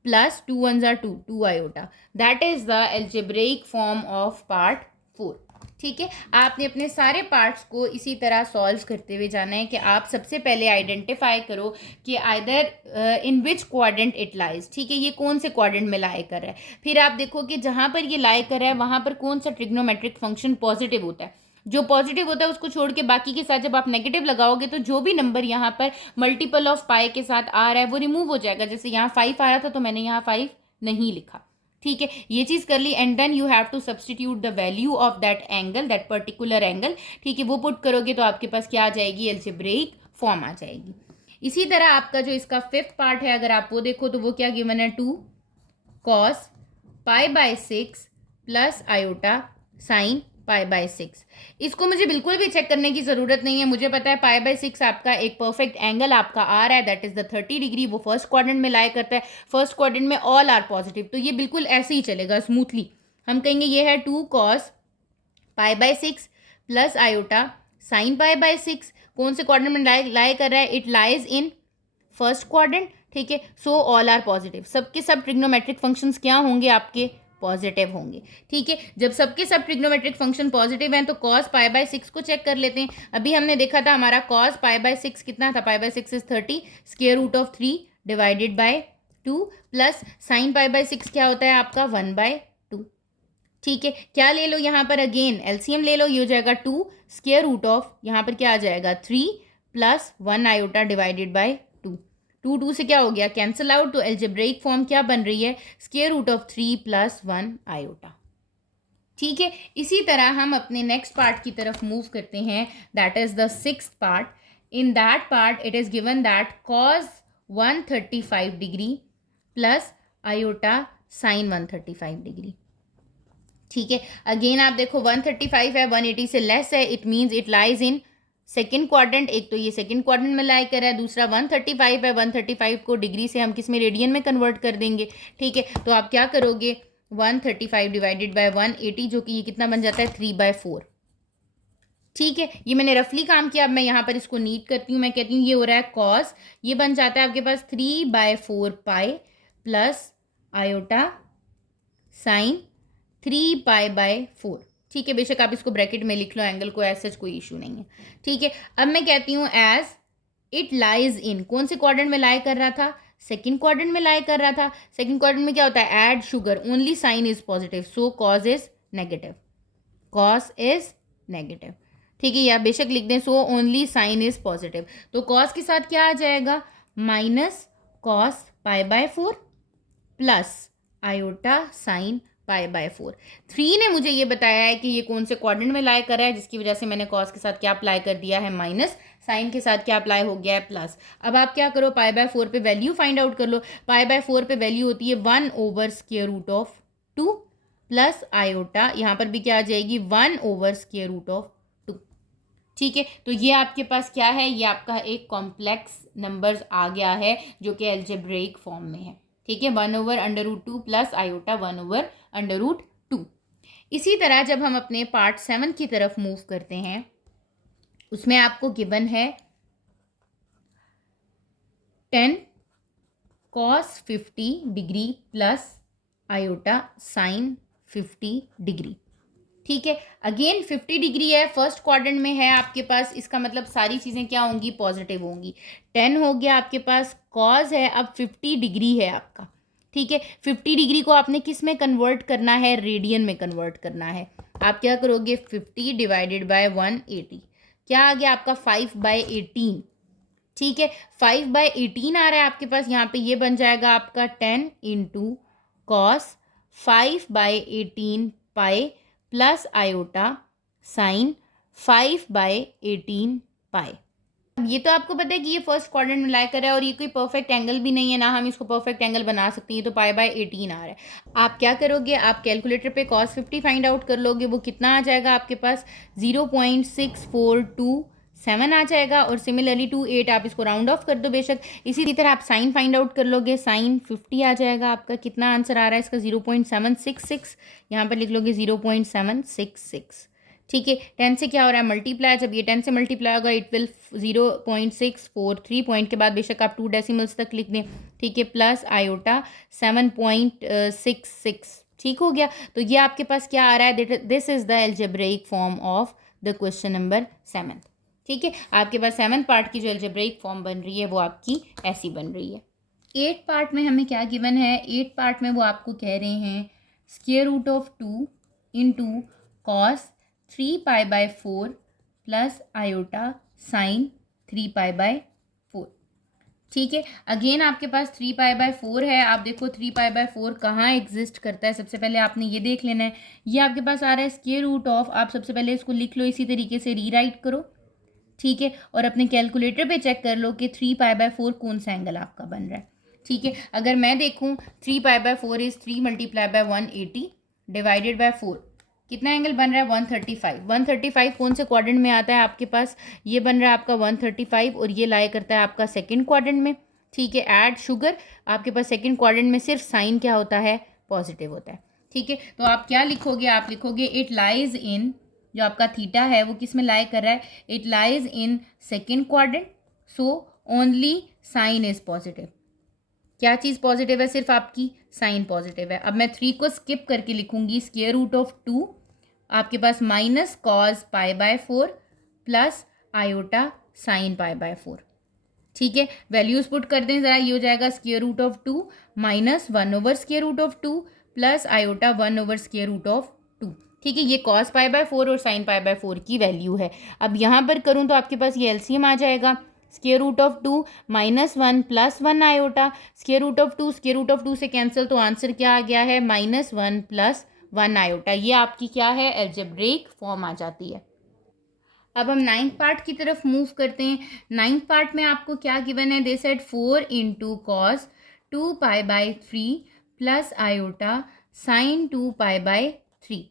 plus 2 1s are 2, 2 iota, that is the algebraic form of part 4। ठीक है, आपने अपने सारे पार्ट्स को इसी तरह सॉल्व करते हुए जाना है कि आप सबसे पहले आइडेंटिफाई करो कि either in which quadrant it lies. ठीक है, ये कौन से क्वाड्रेंट में लाई कर रहा है। फिर आप देखो कि जहाँ पर ये लाई कर रहा है वहाँ पर कौन सा ट्रिग्नोमेट्रिक फंक्शन पॉजिटिव होता है। जो पॉजिटिव होता है उसको छोड़ के बाकी के साथ जब आप नेगेटिव लगाओगे तो जो भी नंबर यहाँ पर मल्टीपल ऑफ पाई के साथ आ रहा है वो रिमूव हो जाएगा। जैसे यहाँ 5 आ रहा था तो मैंने यहाँ 5 नहीं लिखा। ठीक है, ये चीज कर ली। And then you have to substitute the value of that angle, that particular angle. ठीक है, वो पुट करोगे तो आपके पास क्या आ जाएगी, एल्जेब्रिक फॉर्म आ जाएगी। इसी तरह आपका जो इसका फिफ्थ पार्ट है अगर आप वो देखो तो वो क्या गिवन है, 2 cos π/6 प्लस आयोटा साइन π/6। इसको मुझे बिल्कुल भी चेक करने की जरूरत नहीं है, मुझे पता है π/6 आपका एक परफेक्ट एंगल आपका आ रहा है, दैट इज द 30 डिग्री। वो फर्स्ट क्वाड्रेंट में लाई करता है, फर्स्ट क्वाड्रेंट में ऑल आर पॉजिटिव, तो ये बिल्कुल ऐसे ही चलेगा स्मूथली। हम कहेंगे ये है 2 cos π/6 प्लस आयोटा साइन π/6। कौन से क्वाड्रेंट में लाई कर रहा है, it lies in first quadrant. ठीक है, सो ऑल आर पॉजिटिव, सबके सब ट्रिग्नोमेट्रिक फंक्शंस क्या होंगे, आपके पॉजिटिव होंगे। ठीक है, जब सबके सब ट्रिग्नोमेट्रिक फंक्शन पॉजिटिव हैं तो cos π/6 को चेक कर लेते हैं। अभी हमने देखा था हमारा cos π/6 कितना था, π/6 is 30, square root of 3 divided by 2 plus sine π/6 क्या होता है आपका 1/2। ठीक है, क्या ले लो यहाँ पर, अगेन एलसीएम ले लो, ये हो जाएगा 2 स्क्वायर रूट ऑफ यहाँ पर क्या आ जाएगा 3 प्लस 1 आयोटा डिवाइडेड बाय 2 2 से क्या हो गया, कैंसिल आउट। तो एल्जेब्रिक फॉर्म क्या बन रही है, square root of 3 plus 1 iota. ठीक है, इसी तरह हम अपने नेक्स्ट पार्ट की तरफ मूव करते हैं, that is the sixth part. In that part it is given that cos 135 degree plus iota sign 135 degree. ठीक है, अगेन आप देखो 135 है, 180 से लेस है, it means it lies in second quadrant. एक तो ये सेकेंड क्वाड्रेंट में लाई कर रहा है, दूसरा 135 है, 135 को डिग्री से हम किस में, रेडियन में कन्वर्ट कर देंगे। ठीक है, तो आप क्या करोगे 135 डिवाइडेड बाय 180, जो कि ये कितना बन जाता है 3/4। ठीक है, ये मैंने रफली काम किया। अब मैं यहाँ पर इसको नीट करती हूँ, मैं कहती हूँ ये हो रहा है कॉस, ये बन जाता है आपके पास 3/4 पाई प्लस आयोटा साइन 3π/4। ठीक है, बेशक आप इसको ब्रैकेट में लिख लो, एंगल को ऐसे कोई इशू नहीं है। ठीक है, अब मैं कहती हूँ एज इट लाइज इन, कौन से क्वाड्रेंट में लाई कर रहा था, सेकंड क्वाड्रेंट में लाई कर रहा था। सेकंड क्वाड्रेंट में क्या होता है, add sugar, only sine is positive, so cos is negative, cos is negative. ठीक है, या बेशक लिख दें so only sine is positive. तो कॉस के साथ क्या आ जाएगा, minus cos π/4 plus iota sine π/4। 3 ने मुझे ये बताया है कि ये कौन से क्वाड्रेंट में लाई कर रहा है, जिसकी वजह से मैंने कॉस के साथ क्या अप्लाई कर दिया है माइनस, साइन के साथ क्या अप्लाई हो गया है प्लस। अब आप क्या करो, π/4 पे वैल्यू फाइंड आउट कर लो। π/4 पे वैल्यू होती है 1/√2 प्लस आयोटा, यहाँ पर भी क्या आ जाएगी 1/√2। ठीक है, तो ये आपके पास क्या है, ये आपका एक कॉम्प्लेक्स नंबर्स आ गया है जो कि एल्जेब्रिक फॉर्म में है। ठीक है, 1/√2 प्लस आयोटा 1/√2। इसी तरह जब हम अपने पार्ट 7 की तरफ मूव करते हैं, उसमें आपको गिवन है 10 cos 50 degree plus iota sign 50 degree. ठीक है, अगेन 50 डिग्री है, फर्स्ट क्वाड्रेंट में है आपके पास, इसका मतलब सारी चीज़ें क्या होंगी, पॉजिटिव होंगी। 10 हो गया आपके पास, कॉज है, अब 50 डिग्री है आपका। ठीक है, 50 डिग्री को आपने किस में कन्वर्ट करना है, रेडियन में कन्वर्ट करना है। आप क्या करोगे 50 डिवाइडेड बाय 180, क्या आ गया आपका 5/18। ठीक है, 5/18 आ रहा है आपके पास, यहाँ पे ये बन जाएगा आपका 10 इंटू कॉस 5/18 पाई प्लस आयोटा साइन 5/18 पाई। अब ये तो आपको पता है कि ये फर्स्ट क्वाड्रेंट में लाई कर रहा है और ये कोई परफेक्ट एंगल भी नहीं है, ना हम इसको परफेक्ट एंगल बना सकते हैं, तो π/18 आ रहा है। आप क्या करोगे, आप कैलकुलेटर पे cos 50 फाइंड आउट कर लोगे, वो कितना आ जाएगा आपके पास 0.6427 आ जाएगा। और सिमिलरली 28 आप इसको राउंड ऑफ कर दो बेशक। इसी तरह आप साइन फाइंड आउट कर लोगे, साइन 50 आ जाएगा आपका, कितना आंसर आ रहा है इसका 0.766, यहाँ पर लिख लोगे 0.766। ठीक है, 10 से क्या हो रहा है मल्टीप्लाई, जब ये 10 से मल्टीप्लाई होगा इट विल 0.643 पॉइंट के बाद बेशक आप 2 डेसिमल्स तक लिख दें। ठीक है, प्लस आयोटा 7.66 ठीक हो गया। तो ये आपके पास क्या आ रहा है, this is the algebraic form of the question number 7। ठीक है, आपके पास 7th पार्ट की जो एल्जेब्रिक फॉर्म बन रही है वो आपकी ऐसी बन रही है। 8th पार्ट में हमें क्या गिवन है, 8th पार्ट में वो आपको कह रहे हैं square root of 2 into cos 3π/4 plus iota sine 3π/4। ठीक है, अगेन आपके पास 3π/4 है। आप देखो 3π/4 कहाँ एग्जिस्ट करता है, सबसे पहले आपने ये देख लेना है। ये आपके पास आ रहा है स्क्वायर रूट ऑफ, आप सबसे पहले इसको लिख लो, इसी तरीके से रीराइट करो। ठीक है, और अपने कैलकुलेटर पे चेक कर लो कि 3π/4 कौन सा एंगल आपका बन रहा है। ठीक है, अगर मैं देखूँ 3π/4 इज 3 × 180 डिवाइडेड बाय 4, कितना एंगल बन रहा है 135। 135 कौन से क्वाड्रेंट में आता है आपके पास, ये बन रहा है आपका 135 और ये लाया करता है आपका सेकंड क्वाड्रेंट में। ठीक है, ऐड शुगर, आपके पास सेकंड क्वाड्रेंट में सिर्फ साइन क्या होता है, पॉजिटिव होता है। ठीक है, तो आप क्या लिखोगे, आप लिखोगे इट लाइज इन, जो आपका थीटा है वो किस में लाई कर रहा है, it lies in second quadrant, so only sine is positive. क्या चीज़ पॉजिटिव है, सिर्फ आपकी साइन पॉजिटिव है। अब मैं 3 को स्किप करके लिखूंगी स्क्वायर रूट ऑफ 2, आपके पास minus cos π/4 plus iota sine π/4। ठीक है, वैल्यूज पुट कर दें ज़रा, ये हो जाएगा square root of 2 minus 1/√2 plus iota 1/√2। ठीक है, ये कॉस π/4 और साइन π/4 की वैल्यू है। अब यहाँ पर करूँ तो आपके पास ये एलसीएम आ जाएगा, square root of 2 -1 plus 1 iota, square root of 2 से कैंसिल, तो आंसर क्या आ गया है -1 प्लस 1 आयोटा। ये आपकी क्या है, एल्जेब्रिक फॉर्म आ जाती है। अब हम 9th पार्ट की तरफ मूव करते हैं। 9th पार्ट में आपको क्या गिवन है, they said 4 × cos 2π/3 plus iota sine 2π/3।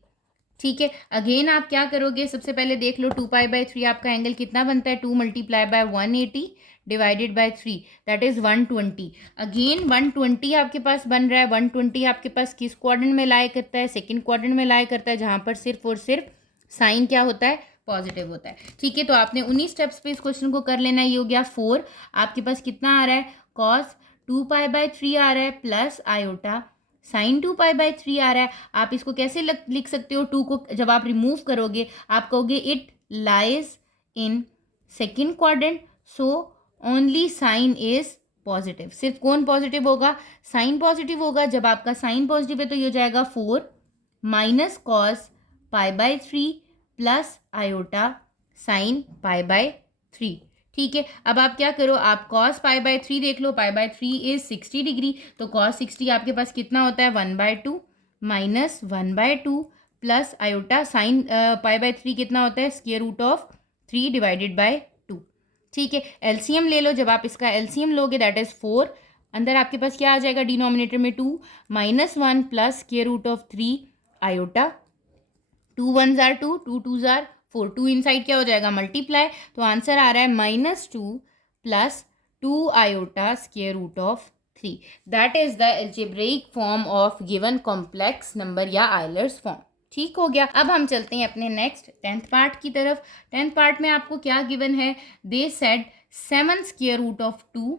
ठीक है, अगेन आप क्या करोगे, सबसे पहले देख लो 2π/3 आपका एंगल कितना बनता है, 2 × 180 divided by 3 that is 120। Again 120 आपके पास बन रहा है। 120 आपके पास किस क्वाड्रेंट में लाई करता है, सेकंड क्वाड्रेंट में लाई करता है, जहां पर सिर्फ और सिर्फ साइन क्या होता है, पॉजिटिव होता है। ठीक है, तो आपने 19 स्टेप्स पे इस क्वेश्चन को कर लेना। ये हो गया 4, आपके पास कितना आ रहा है, कॉस 2π/3 आ रहा है प्लस आयोटा साइन 2π/3 आ रहा है। आप इसको कैसे लिख सकते हो, 2 को जब आप रिमूव करोगे आप कहोगे it lies in second quadrant, so only sine is positive. सिर्फ कौन पॉजिटिव होगा, साइन पॉजिटिव होगा। जब आपका साइन पॉजिटिव है तो ये हो जाएगा 4 minus cos π/3 plus iota sine π/3। ठीक है, अब आप क्या करो, आप cos π/3 देख लो, π/3 इज 60 डिग्री, तो cos 60 आपके पास कितना होता है 1/2 माइनस 1/2 प्लस आयोटा साइन π/3 कितना होता है square root of 3 divided by 2। ठीक है, एलसीएम ले लो, जब आप इसका एलसीएम लोगे दैट इज 4, अंदर आपके पास क्या आ जाएगा डिनोमिनेटर में 2 -1 plus square root of 3 iota, 2 1s are 2, 2 2s are 4, 2 inside क्या हो जाएगा मल्टीप्लाई, तो आंसर आ रहा है -2 plus 2 iota square root of 3। That is the algebraic form of given complex number या आयलर्स फॉर्म। ठीक हो गया, अब हम चलते हैं अपने नेक्स्ट 10th पार्ट की तरफ। 10th पार्ट में आपको क्या गिवन है, they said 7 square root of 2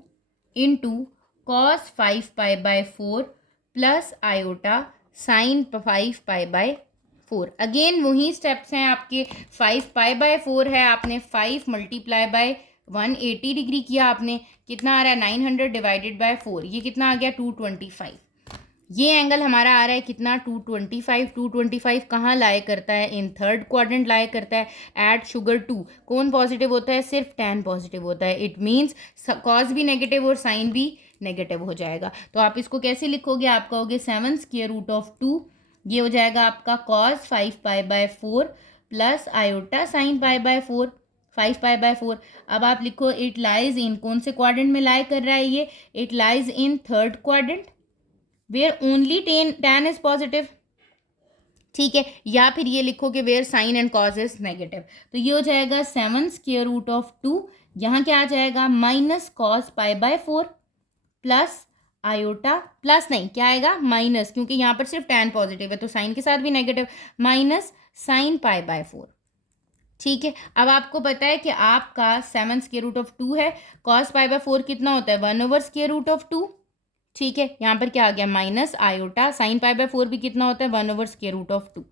into cos 5π/4 plus iota sine 5π/4। Again वही स्टेप्स हैं आपके, 5π/4 है, आपने 5 × 180 डिग्री किया, आपने कितना आ रहा है 900 डिवाइडेड बाय 4, ये कितना आ गया 225। ये एंगल हमारा आ रहा है कितना 225। 225 कहाँ लाए करता है, इन थर्ड क्वाड्रेंट लाए करता है। ऐड शुगर 2, कौन पॉजिटिव होता है, सिर्फ tan पॉजिटिव होता है। इट मीन्स कॉस भी नेगेटिव और साइन भी नेगेटिव हो जाएगा। तो आप इसको कैसे लिखोगे, आप कहोगे 7 स्क्वायर रूट ऑफ 2, ये हो जाएगा आपका cos 5π/4 प्लस आयोटा साइन π/4, 5π/4। अब आप लिखो इट लाइज इन, कौन से क्वाड्रेंट में लाई कर रहा है ये, it lies in third quadrant where only tan is positive. ठीक है, या फिर ये लिखोगे where sine and cos is negative. तो ये हो जाएगा 7 स्क्वायर रूट ऑफ 2, यहाँ क्या आ जाएगा minus cos π/4 plus iota, plus नहीं क्या आएगा माइनस, क्योंकि यहाँ पर सिर्फ tan पॉजिटिव है तो साइन के साथ भी नेगेटिव, माइनस साइन π/4। ठीक है, अब आपको पता है कि आपका 7 स्क्वायर रूट ऑफ 2 है, cos π/4 कितना होता है 1/√2। ठीक है, यहाँ पर क्या आ गया minus iota sine pi by 4 भी कितना होता है 1/√2।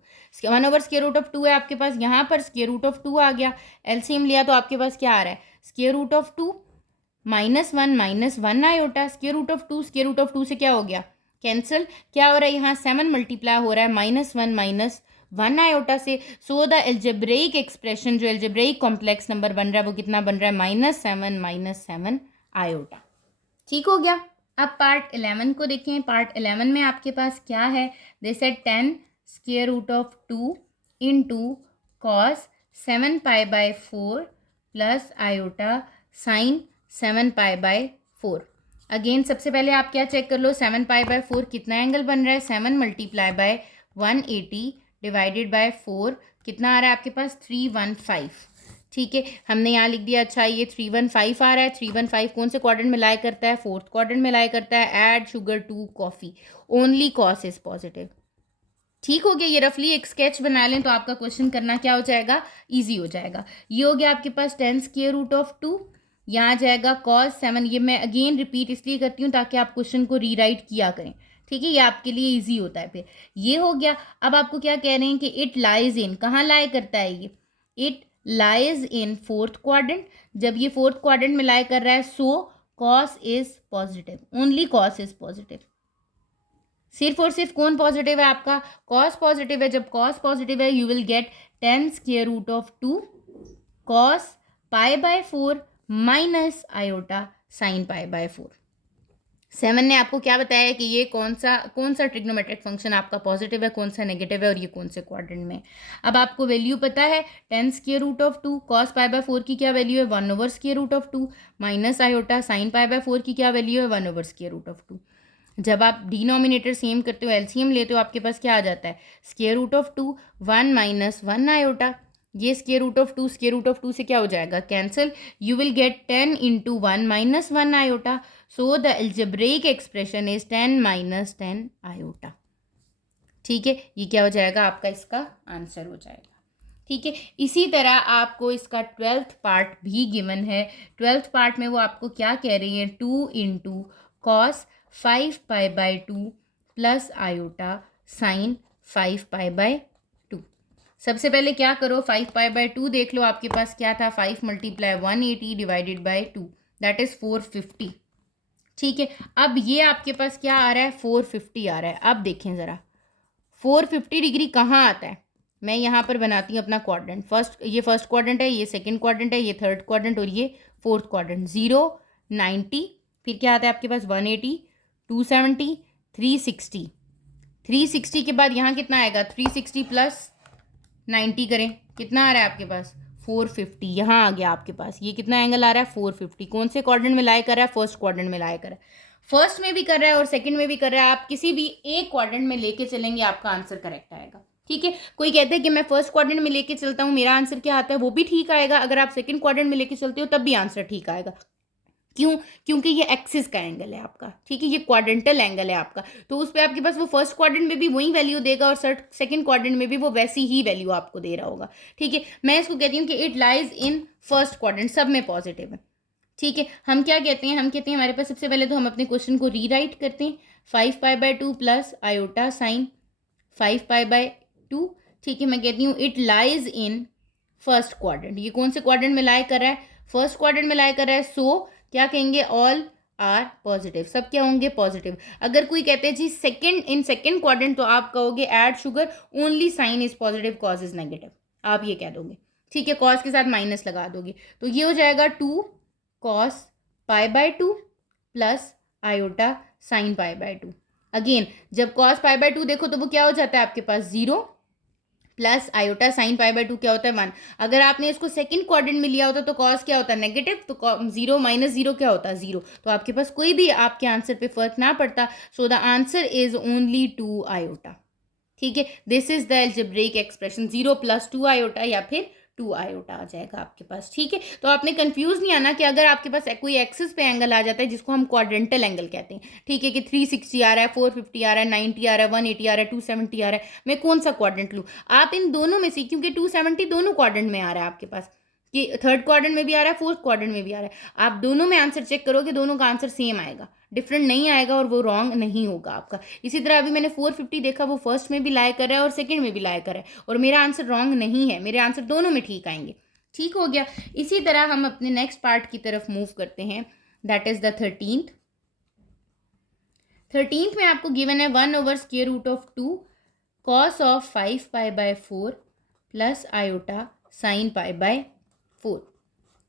1/√2 है आपके पास, यहाँ पर √2 आ गया, एलसीएम लिया तो आपके पास क्या आ रहा है √2 -1 आयोटा √2 से क्या हो गया कैंसिल, क्या हो रहा है यहाँ 7 मल्टीप्लाई हो रहा है -1 आयोटा से। सो द एल्जेब्रेइक एक्सप्रेशन जो एल्जेब्रेइक कॉम्प्लेक्स नंबर बन रहा है वो कितना बन रहा है -7 आयोटा। ठीक हो गया। अब पार्ट 11 को देखें। पार्ट 11 में आपके पास क्या है, they said 10 √2 into cos 7 pi by 4 plus iota sign 7 pi by 4। Again सबसे पहले आप क्या चेक कर लो, 7 पाई बाय 4 कितना एंगल बन रहा है, 7 मल्टीप्लाई बाय 180 डिवाइडेड बाय 4 कितना आ रहा है आपके पास 315। ठीक है, हमने यहाँ लिख दिया। अच्छा ये 315 आ रहा है, 315 कौन से क्वाड्रेंट में लाई करता है, फोर्थ क्वाड्रेंट में लाई करता है। Add sugar to coffee, only cos is positive. ठीक हो गया, ये रफली एक स्केच बना लें तो आपका क्वेश्चन करना क्या हो जाएगा, इजी हो जाएगा। ये हो गया आपके पास 10√2, यहाँ आ जाएगा cos 7। ये मैं अगेन रिपीट इसलिए करती हूँ ताकि आप क्वेश्चन को रीराइट किया करें, ठीक है, ये आपके लिए इजी होता है। फिर ये हो गया। अब आपको क्या कह रहे हैं कि इट लाइज इन, कहाँ लाई करता है ये, it lies in fourth quadrant. जब ये फोर्थ क्वाड्रेंट में लाई कर रहा है so cos is positive, only cos is positive. सिर्फ और सिर्फ कौन पॉजिटिव है आपका, कॉस पॉजिटिव है। जब कॉस पॉजिटिव है you will gate 10√2 cos pi by 4 minus iota sine pi by 4। 7 ने आपको क्या बताया कि ये कौन सा ट्रिग्नोमेट्रिक फंक्शन आपका पॉजिटिव है, कौन सा नेगेटिव है और ये कौन से क्वाड्रेंट में। अब आपको वैल्यू पता है 10√2 कॉस पाई बाय 4 की क्या वैल्यू है 1/√2 minus iota sine pi by 4 की क्या वैल्यू है 1/√2। जब आप डिनोमिनेटर सेम करते हो एलसीएम लेते हो आपके पास क्या आ जाता है √2 1 - 1 आयोटा। ये √2 से क्या हो जाएगा cancel, you will get 10 × 1 - 1 iota. So the algebraic expression is 10 - 10 iota. ठीक है, ये क्या हो जाएगा आपका, इसका आंसर हो जाएगा। ठीक है, इसी तरह आपको इसका 12th पार्ट भी गिवन है। 12th पार्ट में वो आपको क्या कह रही है 2 × cos 5 pi by 2 plus iota sign 5 pi by 2। सबसे पहले क्या करो 5 पाई बाय 2 देख लो, आपके पास क्या था 5 multiply 180 divided by 2 that is 450। ठीक है, अब ये आपके पास क्या आ रहा है 450 आ रहा है। अब देखें ज़रा 450 डिग्री कहाँ आता है, मैं यहाँ पर बनाती हूँ अपना क्वाड्रेंट। ये फर्स्ट क्वाड्रेंट है, ये सेकंड क्वाड्रेंट है, ये थर्ड क्वाड्रेंट और ये फोर्थ क्वाड्रेंट। 0 90 फिर क्या आता है आपके पास 180 270 360। 360 के बाद यहाँ कितना आएगा 360 प्लस 90 करें कितना आ रहा है आपके पास 450। यहाँ आ गया आपके पास, ये कितना एंगल आ रहा है 450। कौन से क्वाड्रेंट में लाई कर रहा है, फर्स्ट क्वाड्रेंट में लाई कर रहा है। फर्स्ट में भी कर रहा है और सेकंड में भी कर रहा है, आप किसी भी एक क्वाड्रेंट में लेके चलेंगे आपका आंसर करेक्ट आएगा। ठीक है, कोई कहते हैं कि मैं फर्स्ट क्वाड्रेंट में लेके चलता हूँ मेरा आंसर क्या आता है, वो भी ठीक आएगा। अगर आप सेकंड क्वाड्रेंट में लेके चलते हो तब भी आंसर ठीक आएगा। क्यों, क्योंकि ये एक्सिस का एंगल है आपका, ठीक है, ये क्वाड्रेंटल एंगल है आपका, तो उस पर आपके पास वो फर्स्ट क्वाड्रेंट में भी वही वैल्यू देगा और सेकंड क्वाड्रेंट में भी वो वैसी ही वैल्यू आपको दे रहा होगा। ठीक है, मैं इसको कहती हूँ कि it lies in first quadrant, सब में पॉजिटिव है। ठीक है, हम क्या कहते हैं, हम कहते हैं हमारे पास सबसे पहले तो हम अपने क्वेश्चन को रीराइट करते हैं 5 pi by 2 plus iota sign 5 pi by 2। ठीक है, मैं कहती हूँ it lies in first quadrant. ये कौन से क्वाड्रेंट में लाई कर रहा है, फर्स्ट क्वाड्रेंट में लाई कर रहा है। सो क्या कहेंगे ऑल आर पॉजिटिव, सब क्या होंगे पॉजिटिव। अगर कोई कहते हैं जी सेकंड क्वाड्रेंट तो आप कहोगे add sugar only sine is positive cos is negative, आप ये कह दोगे। ठीक है, कॉस के साथ माइनस लगा दोगे तो ये हो जाएगा 2 cos pi by 2 plus iota sine pi bye 2। Again जब cos पाई बाय 2 देखो तो वो क्या हो जाता है आपके पास 0 plus iota sine pi bye 2 क्या होता है 1। अगर आपने इसको सेकंड क्वाड्रेंट में लिया होता तो कॉस क्या होता है नेगेटिव, तो 0 - 0 क्या होता है 0। तो आपके पास कोई भी आपके आंसर पे फर्क ना पड़ता। So the answer is only 2 iota. ठीक है, this is the algebraic expression 0 + 2 iota या फिर 2 आयोटा आ जाएगा आपके पास। ठीक है, तो आपने कंफ्यूज नहीं आना कि अगर आपके पास कोई एक्सिस पे एंगल आ जाता है जिसको हम क्वाड्रेंटल एंगल कहते हैं, ठीक है, कि 360 आ रहा है 450 आ रहा है 90 आ रहा है 180 आ रहा है 270 आ रहा है, मैं कौन सा क्वाड्रेंट लूँ। आप इन दोनों में से, क्योंकि 270 दोनों क्वाड्रेंट में आ रहा है आपके पास, कि थर्ड क्वाड्रेंट में भी आ रहा है, फोर्थ क्वाड्रेंट में भी आ रहा है। आप दोनों में आंसर चेक करोगे, दोनों का आंसर सेम आएगा, डिफरेंट नहीं आएगा और वो रॉन्ग नहीं होगा आपका। इसी तरह अभी मैंने 450 देखा, वो फर्स्ट में भी लाई कर रहा है और सेकंड में भी लाई कर रहा है, और मेरा आंसर रॉन्ग नहीं है, मेरे आंसर दोनों में ठीक आएंगे। ठीक हो गया। इसी तरह हम अपने नेक्स्ट पार्ट की तरफ मूव करते हैं, दैट इज द 13th में आपको गिवन है 1/√2 cos of 5π/4 plus iota sine π/4।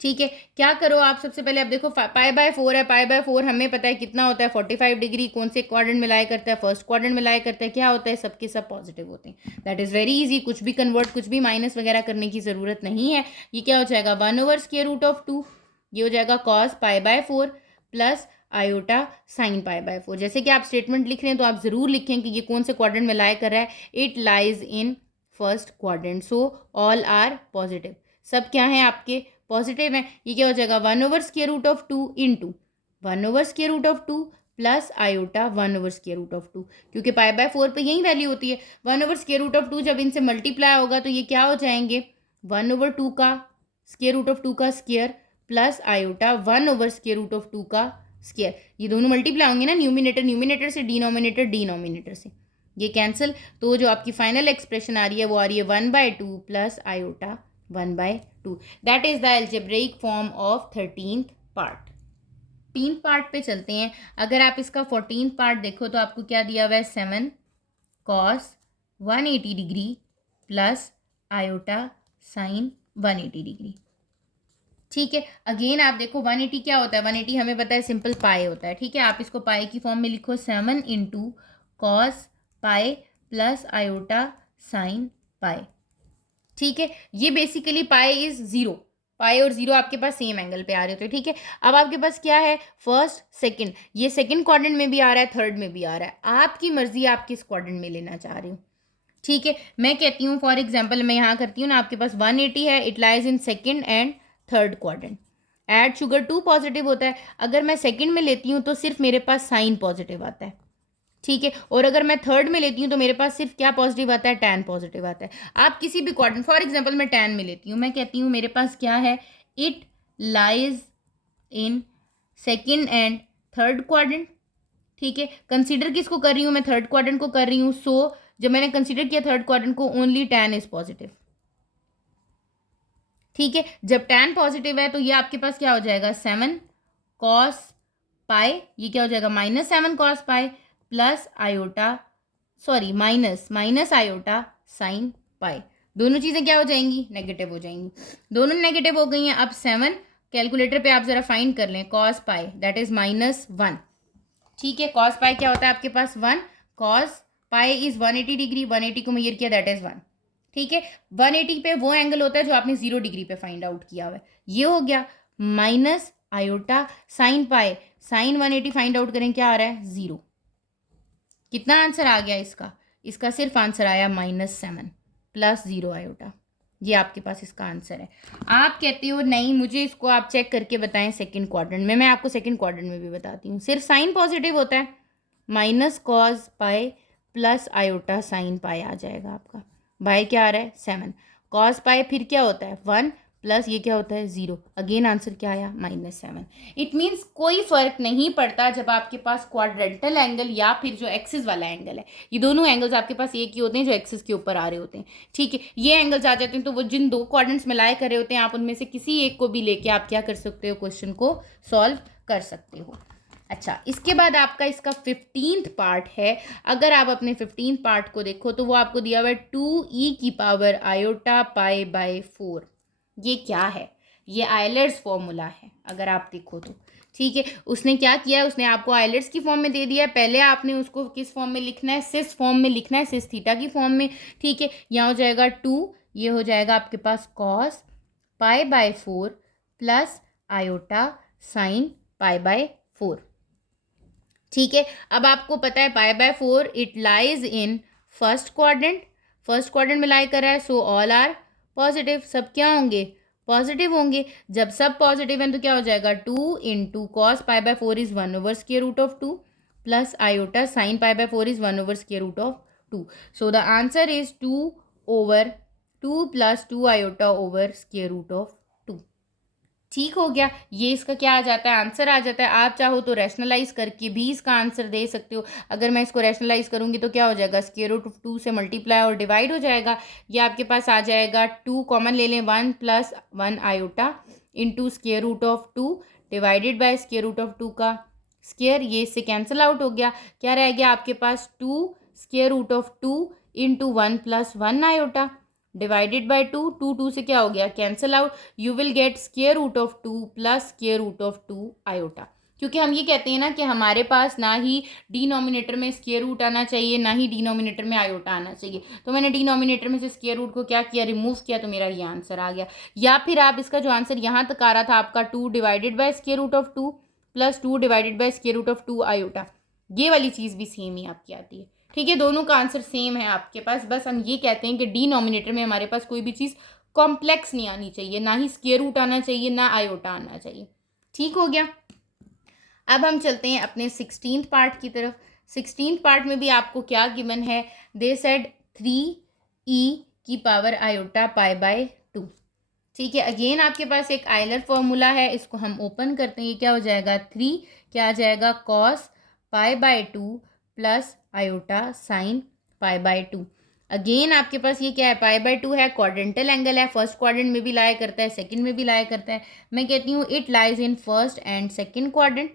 ठीक है, क्या करो आप, सबसे पहले आप देखो π/4 है, π/4 हमें पता है कितना होता है 45 डिग्री, कौन से क्वाड्रेंट में लाई करता है, फर्स्ट क्वाड्रेंट में लाई करता है, क्या होता है, सबके सब पॉजिटिव होते हैं। दैट इज वेरी इजी, कुछ भी कन्वर्ट, कुछ भी माइनस वगैरह करने की जरूरत नहीं है। ये क्या हो जाएगा 1/√2, ये हो जाएगा cos π/4 प्लस आयोटा साइन π/4। जैसे कि आप स्टेटमेंट लिख रहे हैं तो आप जरूर लिखें कि ये कौन से क्वाड्रेंट में लाई कर रहा है, it lies in first quadrant, so all are positive, सब क्या है आपके पॉजिटिव है। ये क्या हो जाएगा 1/√2 इंटू 1/√2 प्लस आयोटा 1/√2, क्योंकि π/4 पे यही वैल्यू होती है। 1/√2 जब इनसे मल्टीप्लाई होगा तो ये क्या हो जाएंगे 1/2 का √2 का स्क्वायर प्लस आयोटा 1/√2 का स्क्वायर। ये दोनों मल्टीप्लाई होंगे ना, न्यूमिनेटर से, डिनोमिनेटर से, ये कैंसिल, तो जो आपकी फाइनल एक्सप्रेशन आ रही है वो आ रही है 1/2 plus iota 1/2। That is the algebraic form of 13th part. 13th part पे चलते हैं। अगर आप इसका 14th पार्ट देखो तो आपको क्या दिया हुआ है 7 cos 180 degree plus iota sign 180 degree. ठीक है, अगेन आप देखो 180 क्या होता है, 180 हमें पता है सिंपल पाई होता है। ठीक है, आप इसको पाई की फॉर्म में लिखो 7 into cos pi plus iota sine पाई। ठीक है, ये बेसिकली पाई इज 0, पाई और 0 आपके पास सेम एंगल पे आ रहे होते हैं। ठीक है, अब आपके पास क्या है फर्स्ट सेकंड, ये सेकंड क्वाड्रेंट में भी आ रहा है, थर्ड में भी आ रहा है, आपकी मर्जी आप किस क्वाड्रेंट में लेना चाह रहे हो। ठीक है, मैं कहती हूँ फॉर एग्जाम्पल मैं यहाँ करती हूँ ना, आपके पास 180 है, it lies in second and third quadrant. Add sugar 2 positive होता है, अगर मैं सेकंड में लेती हूँ तो सिर्फ मेरे पास साइन पॉजिटिव आता है। ठीक है, और अगर मैं थर्ड में लेती हूँ तो मेरे पास सिर्फ क्या पॉजिटिव आता है, टैन पॉजिटिव आता है। आप किसी भी क्वाड्रेंट, फॉर एग्जांपल मैं टैन में लेती हूँ, मैं कहती हूँ मेरे पास क्या है, it lies in second and third quadrant. ठीक है, कंसीडर किसको कर रही हूँ मैं, थर्ड क्वाड्रेंट को कर रही हूँ। सो जब मैंने कंसीडर किया थर्ड क्वाड्रेंट को, ओनली टैन इज पॉजिटिव। ठीक है, जब टैन पॉजिटिव है तो ये आपके पास क्या हो जाएगा 7 cos पाई, ये क्या हो जाएगा -7 cos पाई plus iota, sorry minus iota sine पाई। दोनों चीज़ें क्या हो जाएंगी, नेगेटिव हो जाएंगी, दोनों नेगेटिव हो गई हैं। अब 7 कैलकुलेटर पे आप ज़रा फाइंड कर लें, cos पाई दैट इज़ -1। ठीक है, cos पाई क्या होता है आपके पास 1, cos पाई इज़ 180 डिग्री, 180 को मेजर किया दैट इज़ 1। ठीक है, 180 पे वो एंगल होता है जो आपने 0 डिग्री पे फाइंड आउट किया हुआ है, ये हो गया minus iota sine pi, sine 180 find out करें, क्या आ रहा है 0। कितना आंसर आ गया इसका, इसका सिर्फ आंसर आया -7 प्लस 0 आयोटा, ये आपके पास इसका आंसर है। आप कहते हो नहीं मुझे इसको आप चेक करके बताएं सेकंड क्वाड्रेंट में, मैं आपको सेकंड क्वाड्रेंट में भी बताती हूँ। सिर्फ साइन पॉजिटिव होता है, minus cos pi plus iota sine pi आ जाएगा आपका, बाय क्या आ रहा है 7, कॉस पाई फिर क्या होता है 1 प्लस ये क्या होता है 0, अगेन आंसर क्या आया -7। इट मीन्स कोई फर्क नहीं पड़ता जब आपके पास क्वाड्रेंटल एंगल या फिर जो एक्सिस वाला एंगल है, ये दोनों एंगल्स आपके पास एक ही होते हैं जो एक्सिस के ऊपर आ रहे होते हैं। ठीक है, ये एंगल्स आ जाते हैं तो वो जिन दो क्वाड्रेंट्स में लाई कर रहे होते हैं, आप उनमें से किसी एक को भी लेके आप क्या कर सकते हो, क्वेश्चन को सॉल्व कर सकते हो। अच्छा, इसके बाद आपका इसका 15th पार्ट है। अगर आप अपने 15th पार्ट को देखो तो वो आपको दिया हुआ है 2e की पावर आयोटा पाई बाय 4। ये क्या है, ये आइलर्स फॉर्मूला है अगर आप देखो तो। ठीक है, उसने क्या किया है, उसने आपको आइलर्स की फॉर्म में दे दिया है, पहले आपने उसको किस फॉर्म में लिखना है, सिस फॉर्म में लिखना है, सिस थीटा की फॉर्म में। ठीक है, यहाँ हो जाएगा 2, ये हो जाएगा आपके पास cos pi by 4 plus iota sine pi by 4। ठीक है, अब आपको पता है pi by 4 it lies in first quadrant, first quadrant में लाई कर रहा है, सो ऑल आर पॉजिटिव, सब क्या होंगे पॉजिटिव होंगे। जब सब पॉजिटिव हैं तो क्या हो जाएगा 2 into cos pi by 4 is 1/√2 plus iota sine pi by 4 is 1/√2। So the answer is 2/2 plus 2 iota over √2। ठीक हो गया। ये इसका क्या आ जाता है, आंसर आ जाता है। आप चाहो तो रैशनलाइज करके भी इसका आंसर दे सकते हो। अगर मैं इसको रैशनलाइज करूँगी तो क्या हो जाएगा, स्क्वायर रूट ऑफ 2 से मल्टीप्लाई और डिवाइड हो जाएगा। ये आपके पास आ जाएगा 2 कॉमन ले लें, 1 + 1 iota into square root of 2 divided by square root of 2 का स्क्वायर। ये इससे कैंसिल आउट हो गया। क्या रह गया आपके पास, 2 square root of 2 into 1 + 1 iota divided by 2। 2 2 से क्या हो गया, cancel out. You will get square root of 2 plus square root of 2 iota. क्योंकि हम ये कहते हैं ना कि हमारे पास ना ही डिनोमिनेटर में स्क्वायर रूट आना चाहिए, ना ही डिनोमिनेटर में आयोटा आना चाहिए। तो मैंने डिनोमिनेटर में से स्क्वायर रूट को क्या किया, रिमूव किया, तो मेरा ये आंसर आ गया। या फिर आप इसका जो आंसर यहाँ तक आ रहा था आपका 2 divided by square root of 2 plus 2 divided by square root of 2 iota, ये वाली चीज़ भी सेम ही आपकी आती है। ठीक है, दोनों का आंसर सेम है आपके पास। बस हम ये कहते हैं कि डिनोमिनेटर में हमारे पास कोई भी चीज़ कॉम्प्लेक्स नहीं आनी चाहिए, ना ही स्क्वायर रूट आना चाहिए, ना आयोटा आना चाहिए। ठीक हो गया। अब हम चलते हैं अपने 16th पार्ट की तरफ। 16th पार्ट में भी आपको क्या गिवन है, दे सेड 3e⁻ आयोटा π/2। ठीक है, अगेन आपके पास एक आयलर फॉर्मूला है, इसको हम ओपन करते हैं। ये क्या हो जाएगा, 3 क्या आ जाएगा, cos π/2 plus iota sine π/2। Again आपके पास ये क्या है, π/2 है, क्वाड्रेंटल एंगल है, फर्स्ट क्वाड्रेंट में भी लाया करता है, सेकंड में भी लाया करता है। मैं कहती हूँ it lies in first and second quadrant,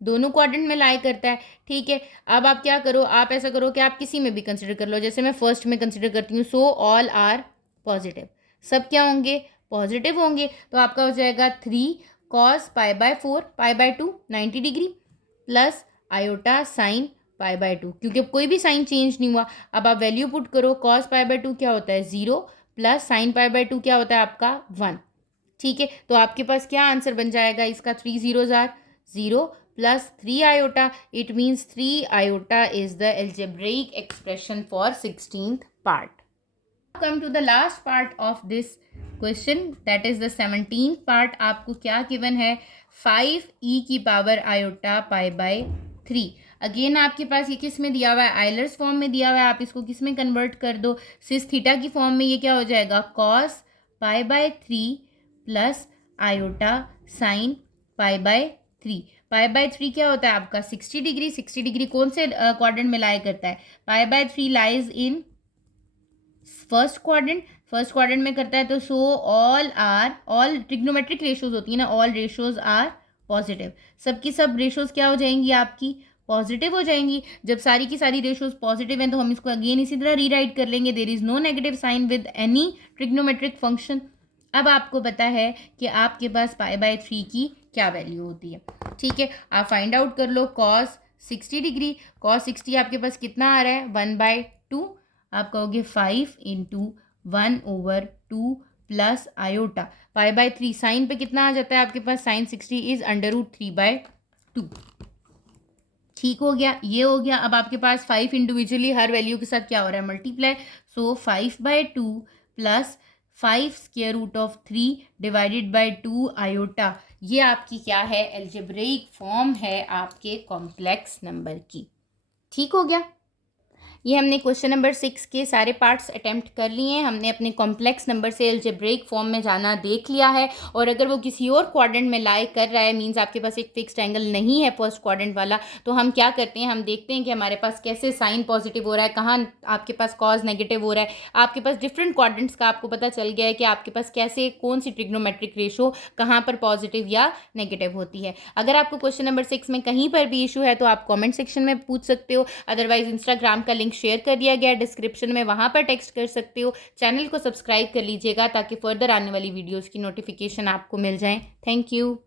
दोनों क्वाड्रेंट में लाया करता है। ठीक है, अब आप क्या करो, आप ऐसा करो कि आप किसी में भी कंसिडर कर लो। जैसे मैं फर्स्ट में कंसिडर करती हूँ, सो ऑल आर पॉजिटिव, सब क्या होंगे, पॉजिटिव होंगे। तो आपका हो जाएगा 3 cos π/4 π/2 90 degree plus iota sine π/2, क्योंकि अब कोई भी साइन चेंज नहीं हुआ। अब आप वैल्यू पुट करो, cos π/2 क्या होता है 0 प्लस साइन π/2 क्या होता है आपका 1। ठीक है, तो आपके पास क्या आंसर बन जाएगा इसका, 3 zeros are 0 plus 3 iota, it means 3 iota is the algebraic expression for 16th part. Come to the last part of this question, that is the 17th part. आपको क्या गिवन है, 5e⁻ आयोटा π/3। अगेन आपके पास ये किस में दिया हुआ है, आयलर्स फॉर्म में दिया हुआ है। आप इसको किस में कन्वर्ट कर दो, सिस थीटा की फॉर्म में। ये क्या हो जाएगा, cos π/3 प्लस आयोटा साइन π/3। π/3 क्या होता है आपका 60 डिग्री। 60 डिग्री कौन से क्वाड्रेंट में लाया करता है, π/3 lies in first quadrant, first quadrant में करता है। तो सो ऑल ट्रिग्नोमेट्रिक रेशियोज होती है ना, ऑल रेशियोज आर पॉजिटिव। सबकी सब रेशियोज क्या हो जाएंगी आपकी, पॉजिटिव हो जाएंगी। जब सारी की सारी रेशियोज पॉजिटिव हैं तो हम इसको अगेन इसी तरह रीराइट कर लेंगे, there is no negative sign with any trigonometric function. अब आपको पता है कि आपके पास π/3 की क्या वैल्यू होती है। ठीक है, आप फाइंड आउट कर लो, cos 60 डिग्री, cos 60 आपके पास कितना आ रहा है, 1/2। आप कहोगे 5 × 1/2 प्लस आयोटा π/3 साइन पे कितना आ जाता है आपके पास, साइन 60 इज √3/2। ठीक हो गया, ये हो गया। अब आपके पास 5 इंडिविजुअली हर वैल्यू के साथ क्या हो रहा है, multiply. So 5/2 plus 5 square root of 3 divided by 2 iota, ये आपकी क्या है, एल्जेब्रिक फॉर्म है आपके कॉम्प्लेक्स नंबर की। ठीक हो गया, ये हमने क्वेश्चन नंबर 6 के सारे पार्ट्स अटेम्प्ट कर लिए हैं। हमने अपने कॉम्प्लेक्स नंबर से एल्जेब्रिक फॉर्म में जाना देख लिया है। और अगर वो किसी और क्वाड्रेंट में लाई कर रहा है, मींस आपके पास एक फिक्स्ड एंगल नहीं है फर्स्ट क्वाड्रेंट वाला, तो हम क्या करते हैं, हम देखते हैं कि हमारे पास कैसे साइन पॉजिटिव हो रहा है, कहाँ आपके पास कॉज नेगेटिव हो रहा है। आपके पास डिफरेंट क्वाड्रेंट्स का आपको पता चल गया है कि आपके पास कैसे कौन सी ट्रिग्नोमेट्रिक रेशो कहाँ पर पॉजिटिव या नेगेटिव होती है। अगर आपको क्वेश्चन नंबर 6 में कहीं पर भी इशू है तो आप कॉमेंट सेक्शन में पूछ सकते हो, अदरवाइज इंस्टाग्राम का लिंक शेयर कर दिया गया डिस्क्रिप्शन में, वहां पर टेक्स्ट कर सकते हो। चैनल को सब्सक्राइब कर लीजिएगा ताकि फर्दर आने वाली वीडियोस की नोटिफिकेशन आपको मिल जाए। Thank you.